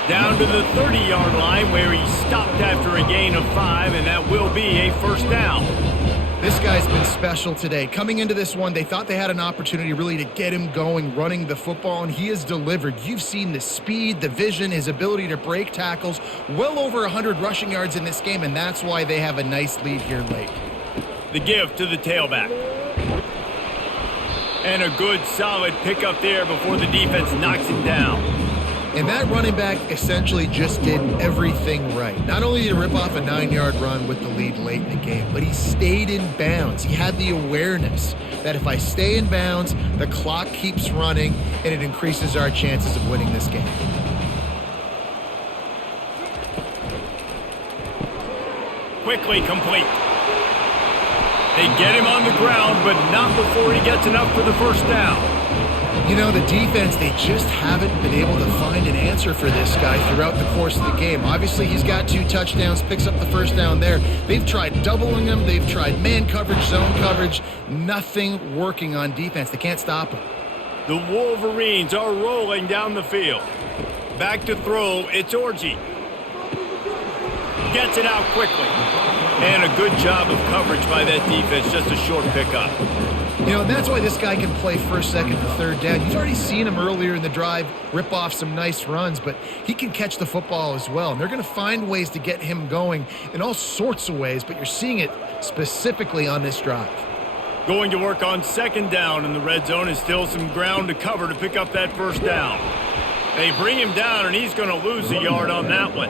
Down to the 30-yard line where he stopped after a gain of 5, and that will be a first down. This guy's been special today. Coming into this one, they thought they had an opportunity really to get him going, running the football, and he has delivered. You've seen the speed, the vision, his ability to break tackles, well over 100 rushing yards in this game, and that's why they have a nice lead here late. The give to the tailback. And a good, solid pickup there before the defense knocks him down. And that running back essentially just did everything right. Not only did he rip off a 9-yard run with the lead late in the game, but he stayed in bounds. He had the awareness that if I stay in bounds, the clock keeps running, and it increases our chances of winning this game. Quickly complete. They get him on the ground, but not before he gets enough for the first down. You know, the defense, they just haven't been able to find an answer for this guy throughout the course of the game. Obviously, he's got 2 touchdowns, picks up the first down there. They've tried doubling him. They've tried man coverage, zone coverage. Nothing working on defense. They can't stop him. The Wolverines are rolling down the field. Back to throw, it's Orji. Gets it out quickly. And a good job of coverage by that defense, just a short pickup. You know, that's why this guy can play first, second, and third down. You've already seen him earlier in the drive rip off some nice runs, but he can catch the football as well. And they're going to find ways to get him going in all sorts of ways, but you're seeing it specifically on this drive. Going to work on second down in the red zone is still some ground to cover to pick up that first down. They bring him down, and he's going to lose a yard on that one.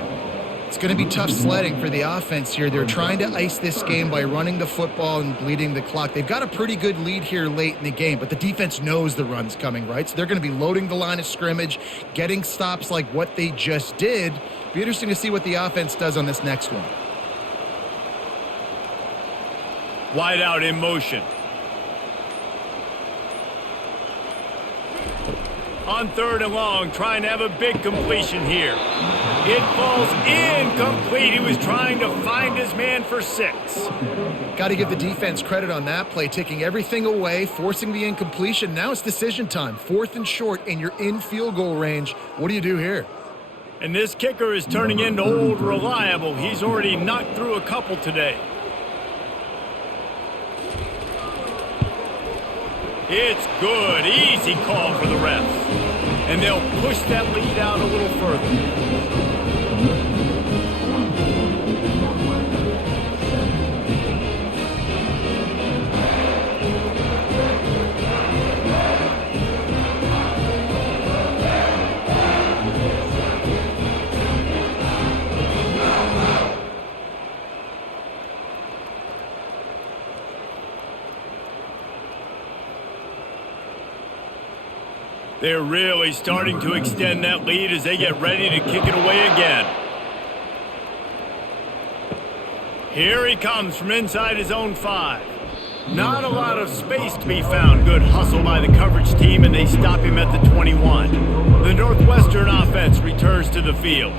It's going to be tough sledding for the offense here. They're trying to ice this game by running the football and bleeding the clock. They've got a pretty good lead here late in the game, but the defense knows the run's coming, right? So they're going to be loading the line of scrimmage, getting stops like what they just did. Be interesting to see what the offense does on this next one. Wide out in motion. On 3rd and long, trying to have a big completion here. It falls incomplete. He was trying to find his man for 6. Got to give the defense credit on that play, taking everything away, forcing the incompletion. Now it's decision time. 4th and short, and you're in field goal range. What do you do here? And this kicker is turning into old reliable. He's already knocked through a couple today. It's good. Easy call for the refs. And they'll push that lead out a little further. They're really starting to extend that lead as they get ready to kick it away again. Here he comes from inside his own 5. Not a lot of space to be found. Good hustle by the coverage team, and they stop him at the 21. The Northwestern offense returns to the field.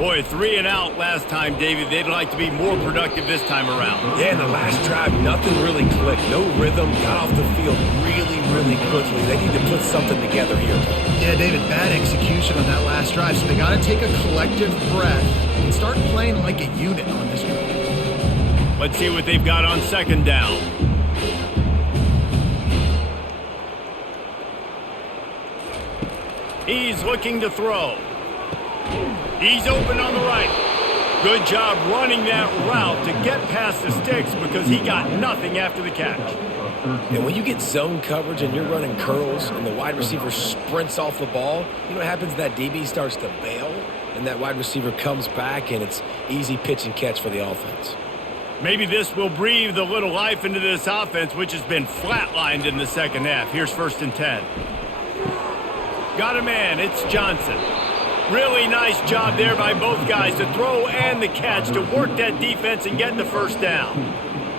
Boy, 3 and out last time, David. They'd like to be more productive this time around. Yeah, in the last drive, nothing really clicked. No rhythm, got off the field really quickly. They need to put something together here. Yeah, David, bad execution on that last drive, so they got to take a collective breath and start playing like a unit on this drive. Let's see what they've got on second down. He's looking to throw. He's open on the right. Good job running that route to get past the sticks because he got nothing after the catch. And when you get zone coverage and you're running curls and the wide receiver sprints off the ball, you know what happens? That DB starts to bail, and that wide receiver comes back, and it's easy pitch and catch for the offense. Maybe this will breathe a little life into this offense, which has been flatlined in the second half. Here's 1st and 10. Got a man. It's Johnson. Really nice job there by both guys to throw and the catch to work that defense and get the first down.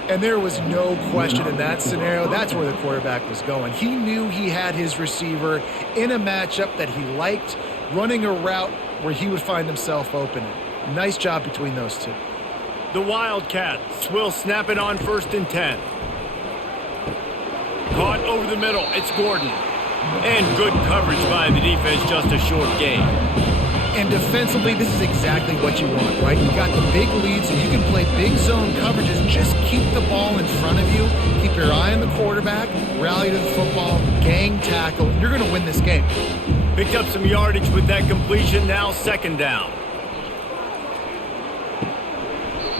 And there was no question in that scenario. That's where the quarterback was going. He knew he had his receiver in a matchup that he liked, running a route where he would find himself open. Nice job between those two. The Wildcats will snap it on 1st and 10. Caught over the middle. It's Gordon. And good coverage by the defense, just a short gain. And defensively, this is exactly what you want, right? You got the big lead, so you can play big zone coverages. Just keep the ball in front of you. Keep your eye on the quarterback. Rally to the football. Gang tackle. You're going to win this game. Picked up some yardage with that completion. Now 2nd down.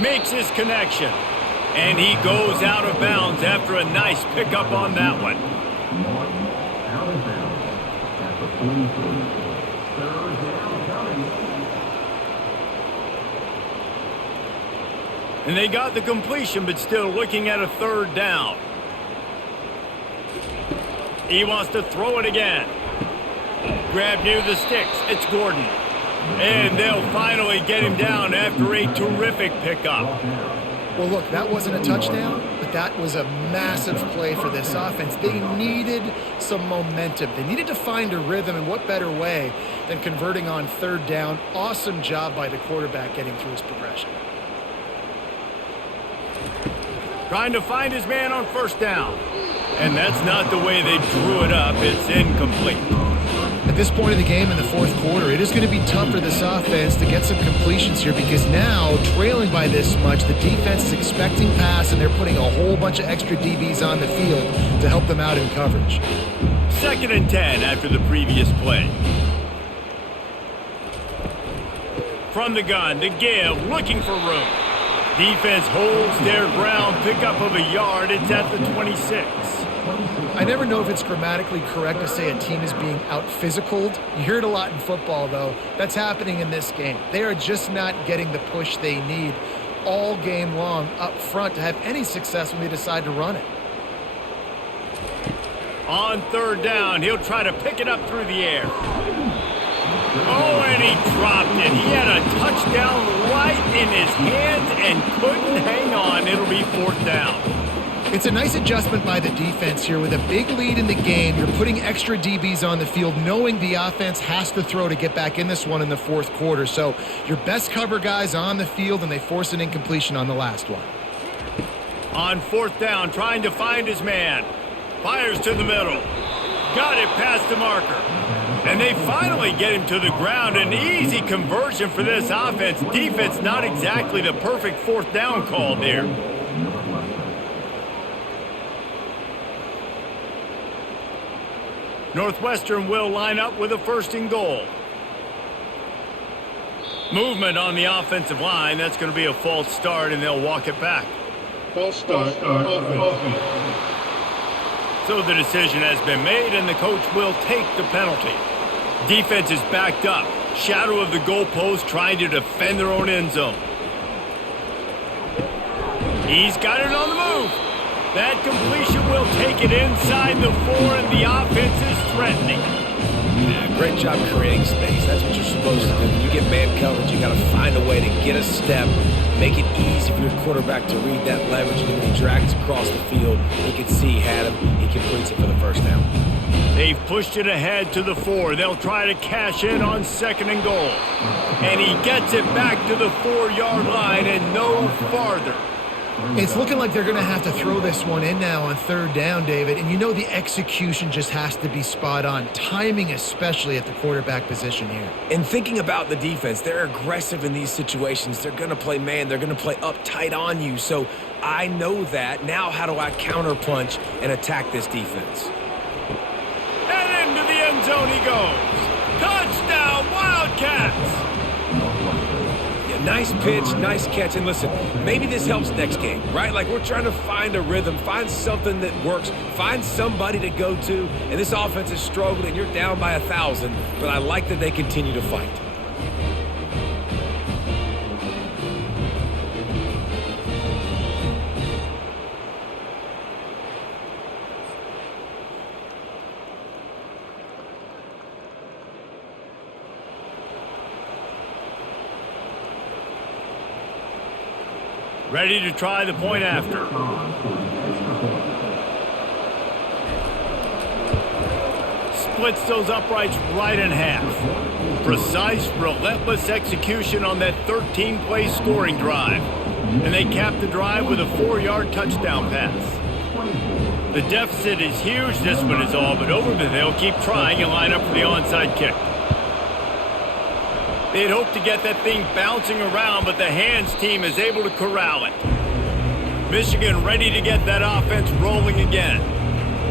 Makes his connection. And he goes out of bounds after a nice pickup on that one. Out of bounds at the 43. Third down coming. And they got the completion, but still looking at a 3rd down. He wants to throw it again. Grab near the sticks. It's Gordon. And they'll finally get him down after a terrific pickup. Well, look, that wasn't a touchdown, but that was a massive play for this offense. They needed some momentum. They needed to find a rhythm, and what better way than converting on 3rd down. Awesome job by the quarterback getting through his progression. Trying to find his man on 1st down. And that's not the way they drew it up. It's incomplete. At this point in the game in the 4th quarter, it is going to be tough for this offense to get some completions here because now, trailing by this much, the defense is expecting pass, and they're putting a whole bunch of extra DBs on the field to help them out in coverage. 2nd and 10 after the previous play. From the gun, the give, looking for room. Defense holds their ground, pickup of a yard. It's at the 26. I never know if it's grammatically correct to say a team is being out-physicaled. You hear it a lot in football, though. That's happening in this game. They are just not getting the push they need all game long up front to have any success when they decide to run it. On 3rd down, he'll try to pick it up through the air. Oh, and he dropped it. He had a touchdown right in his hands and couldn't hang on. It'll be 4th down. It's a nice adjustment by the defense here. With a big lead in the game, you're putting extra DBs on the field, knowing the offense has to throw to get back in this one in the 4th quarter. So your best cover guys on the field, and they force an incompletion on the last one. On 4th down, trying to find his man. Fires to the middle. Got it past the marker. And they finally get him to the ground. An easy conversion for this offense. Defense not exactly the perfect 4th down call there. Northwestern will line up with a 1st and goal. Movement on the offensive line. That's going to be a false start, and they'll walk it back. False start. Offense. So the decision has been made, and the coach will take the penalty. Defense is backed up. Shadow of the goalpost, trying to defend their own end zone. He's got it on the move. That completion will take it inside the 4, and the offense is threatening. Yeah, great job creating space. That's what you're supposed to do. When you get man coverage, you got to find a way to get a step, make it easy for your quarterback to read that leverage, and when he drags across the field, he can see he had him. He completes it for the 1st down. They've pushed it ahead to the 4. They'll try to cash in on 2nd and goal. And he gets it back to the 4-yard line and no farther. It's looking like they're going to have to throw this one in now on 3rd down, David. And you know the execution just has to be spot on. Timing especially at the quarterback position here. And thinking about the defense, they're aggressive in these situations. They're going to play man. They're going to play up tight on you. So I know that. Now how do I counterpunch and attack this defense? And into the end zone he goes. Touchdown, Wildcats! Nice pitch, nice catch, and listen, maybe this helps next game, right? Like we're trying to find a rhythm, find something that works, find somebody to go to, and this offense is struggling. You're down by 1,000, but I like that they continue to fight. Ready to try the point after. Splits those uprights right in half. Precise, relentless execution on that 13-play scoring drive. And they cap the drive with a 4-yard touchdown pass. The deficit is huge. This one is all but over, but they'll keep trying and line up for the onside kick. They'd hoped to get that thing bouncing around, but the hands team is able to corral it. Michigan ready to get that offense rolling again.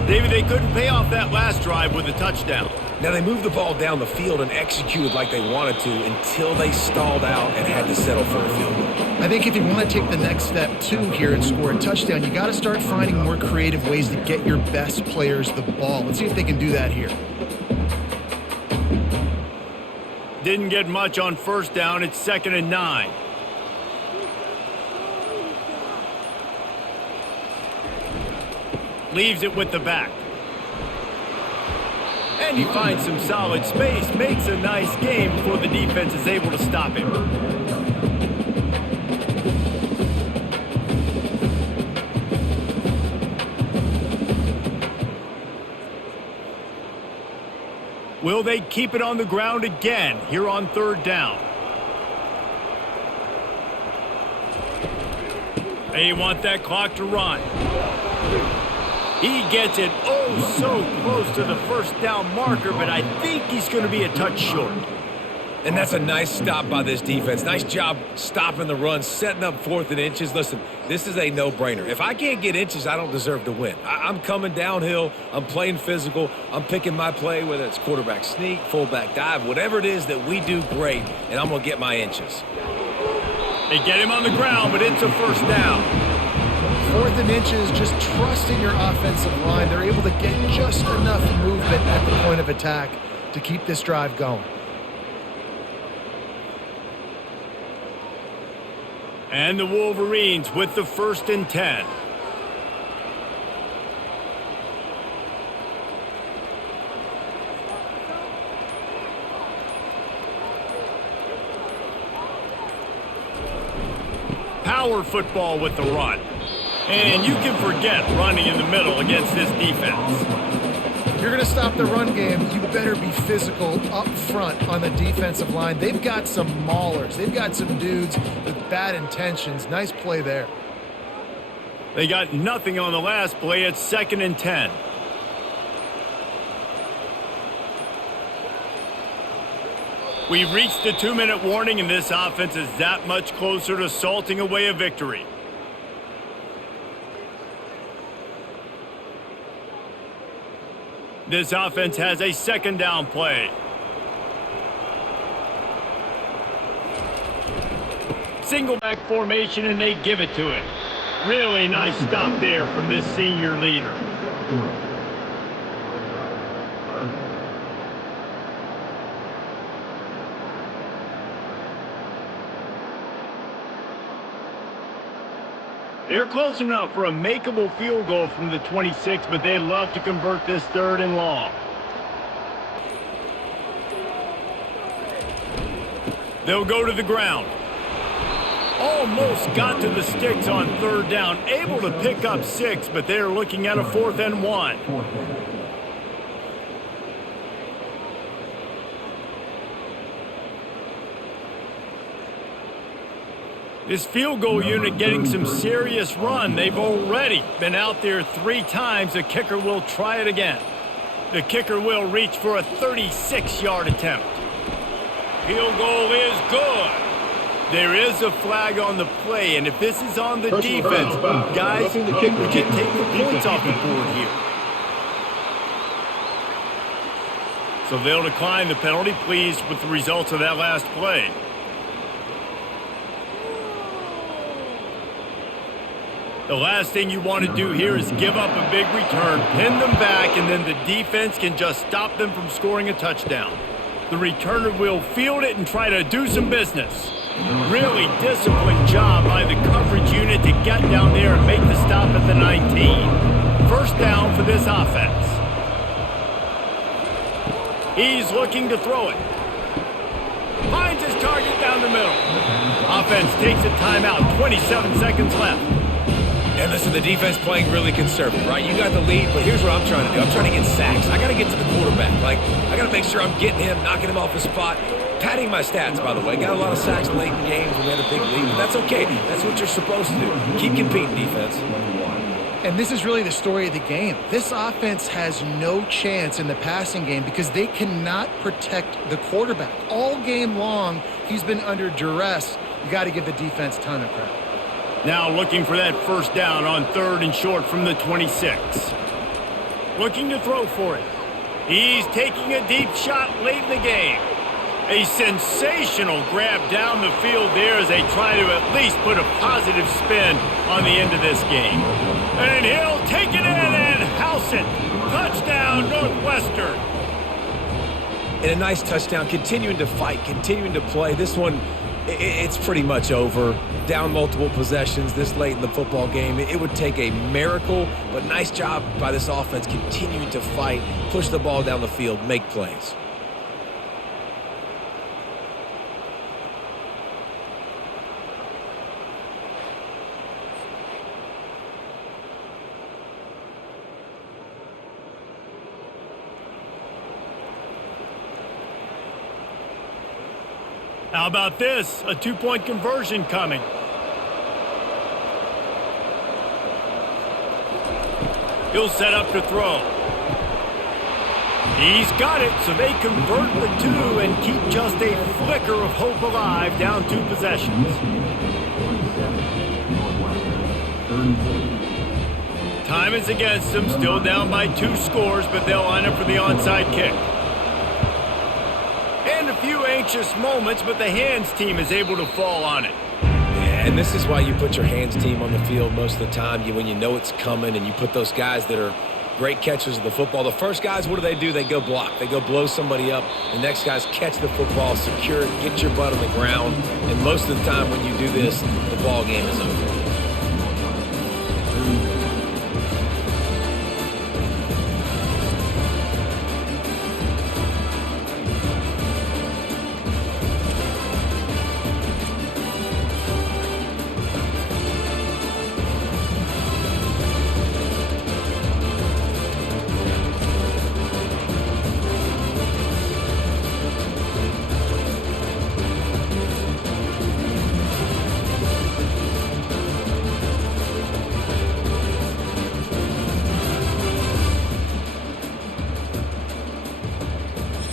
David, they couldn't pay off that last drive with a touchdown. Now they moved the ball down the field and executed like they wanted to until they stalled out and had to settle for a field goal. I think if you want to take the next step too here and score a touchdown, you got to start finding more creative ways to get your best players the ball. Let's see if they can do that here. Didn't get much on 1st down. It's 2nd and 9. Leaves it with the back. And he finds some solid space. Makes a nice game before the defense is able to stop him. Will they keep it on the ground again here on 3rd down? They want that clock to run. He gets it oh so close to the 1st down marker, but I think he's going to be a touch short. And that's a nice stop by this defense. Nice job stopping the run, setting up 4th and inches. Listen, this is a no-brainer. If I can't get inches, I don't deserve to win. I'm coming downhill. I'm playing physical. I'm picking my play, whether it's quarterback sneak, fullback dive, whatever it is that we do great, and I'm going to get my inches. They get him on the ground, but it's a 1st down. 4th and inches, just trusting your offensive line. They're able to get just enough movement at the point of attack to keep this drive going. And the Wolverines with the 1st and 10. Power football with the run. And you can forget running in the middle against this defense. If you're going to stop the run game, you better be physical up front on the defensive line. They've got some maulers. They've got some dudes with bad intentions. Nice play there. They got nothing on the last play. It's 2nd and 10. We've reached the 2-minute warning, and this offense is that much closer to salting away a victory. This offense has a 2nd down play. Single back formation, and they give it to it. Really nice stop there from this senior leader. They're close enough for a makeable field goal from the 26, but they'd love to convert this 3rd and long. They'll go to the ground. Almost got to the sticks on 3rd down. Able to pick up 6, but they're looking at a 4th and 1. This field goal unit getting some serious run. They've already been out there 3 times. The kicker will try it again. The kicker will reach for a 36-yard attempt. Field goal is good. There is a flag on the play, and if this is on the defense, guys, we can take the points off the board here. So they'll decline the penalty, pleased with the results of that last play. The last thing you want to do here is give up a big return, pin them back, and then the defense can just stop them from scoring a touchdown. The returner will field it and try to do some business. Really disciplined job by the coverage unit to get down there and make the stop at the 19. First down for this offense. He's looking to throw it. Finds his target down the middle. Offense takes a timeout, 27 seconds left. And listen, the defense playing really conservative, right? You got the lead, but here's what I'm trying to do. I'm trying to get sacks. I got to get to the quarterback. I got to make sure I'm getting him, knocking him off his spot. Padding my stats, by the way. Got a lot of sacks late in games when we had a big lead, but that's okay. That's what you're supposed to do. Keep competing, defense. And this is really the story of the game. This offense has no chance in the passing game because they cannot protect the quarterback. All game long, he's been under duress. You got to give the defense a ton of credit. Now looking for that first down on 3rd and short from the 26. Looking to throw for it. He's taking a deep shot late in the game. A sensational grab down the field there as they try to at least put a positive spin on the end of this game. And he'll take it in and house it. Touchdown, Northwestern. And a nice touchdown, continuing to fight, continuing to play. This one, it's pretty much over. Down multiple possessions this late in the football game. It would take a miracle, but nice job by this offense continuing to fight, push the ball down the field, make plays. How about this? A 2-point conversion coming. He'll set up to throw. He's got it, so they convert the 2 and keep just a flicker of hope alive, down 2 possessions. Time is against them, still down by 2 scores, but they'll line up for the onside kick. And a few anxious moments, but the hands team is able to fall on it. And this is why you put your hands team on the field most of the time, when you know it's coming, and you put those guys that are great catchers of the football. The first guys, what do? They go block. They go blow somebody up. The next guys catch the football, secure it, get your butt on the ground. And most of the time when you do this, the ball game is over.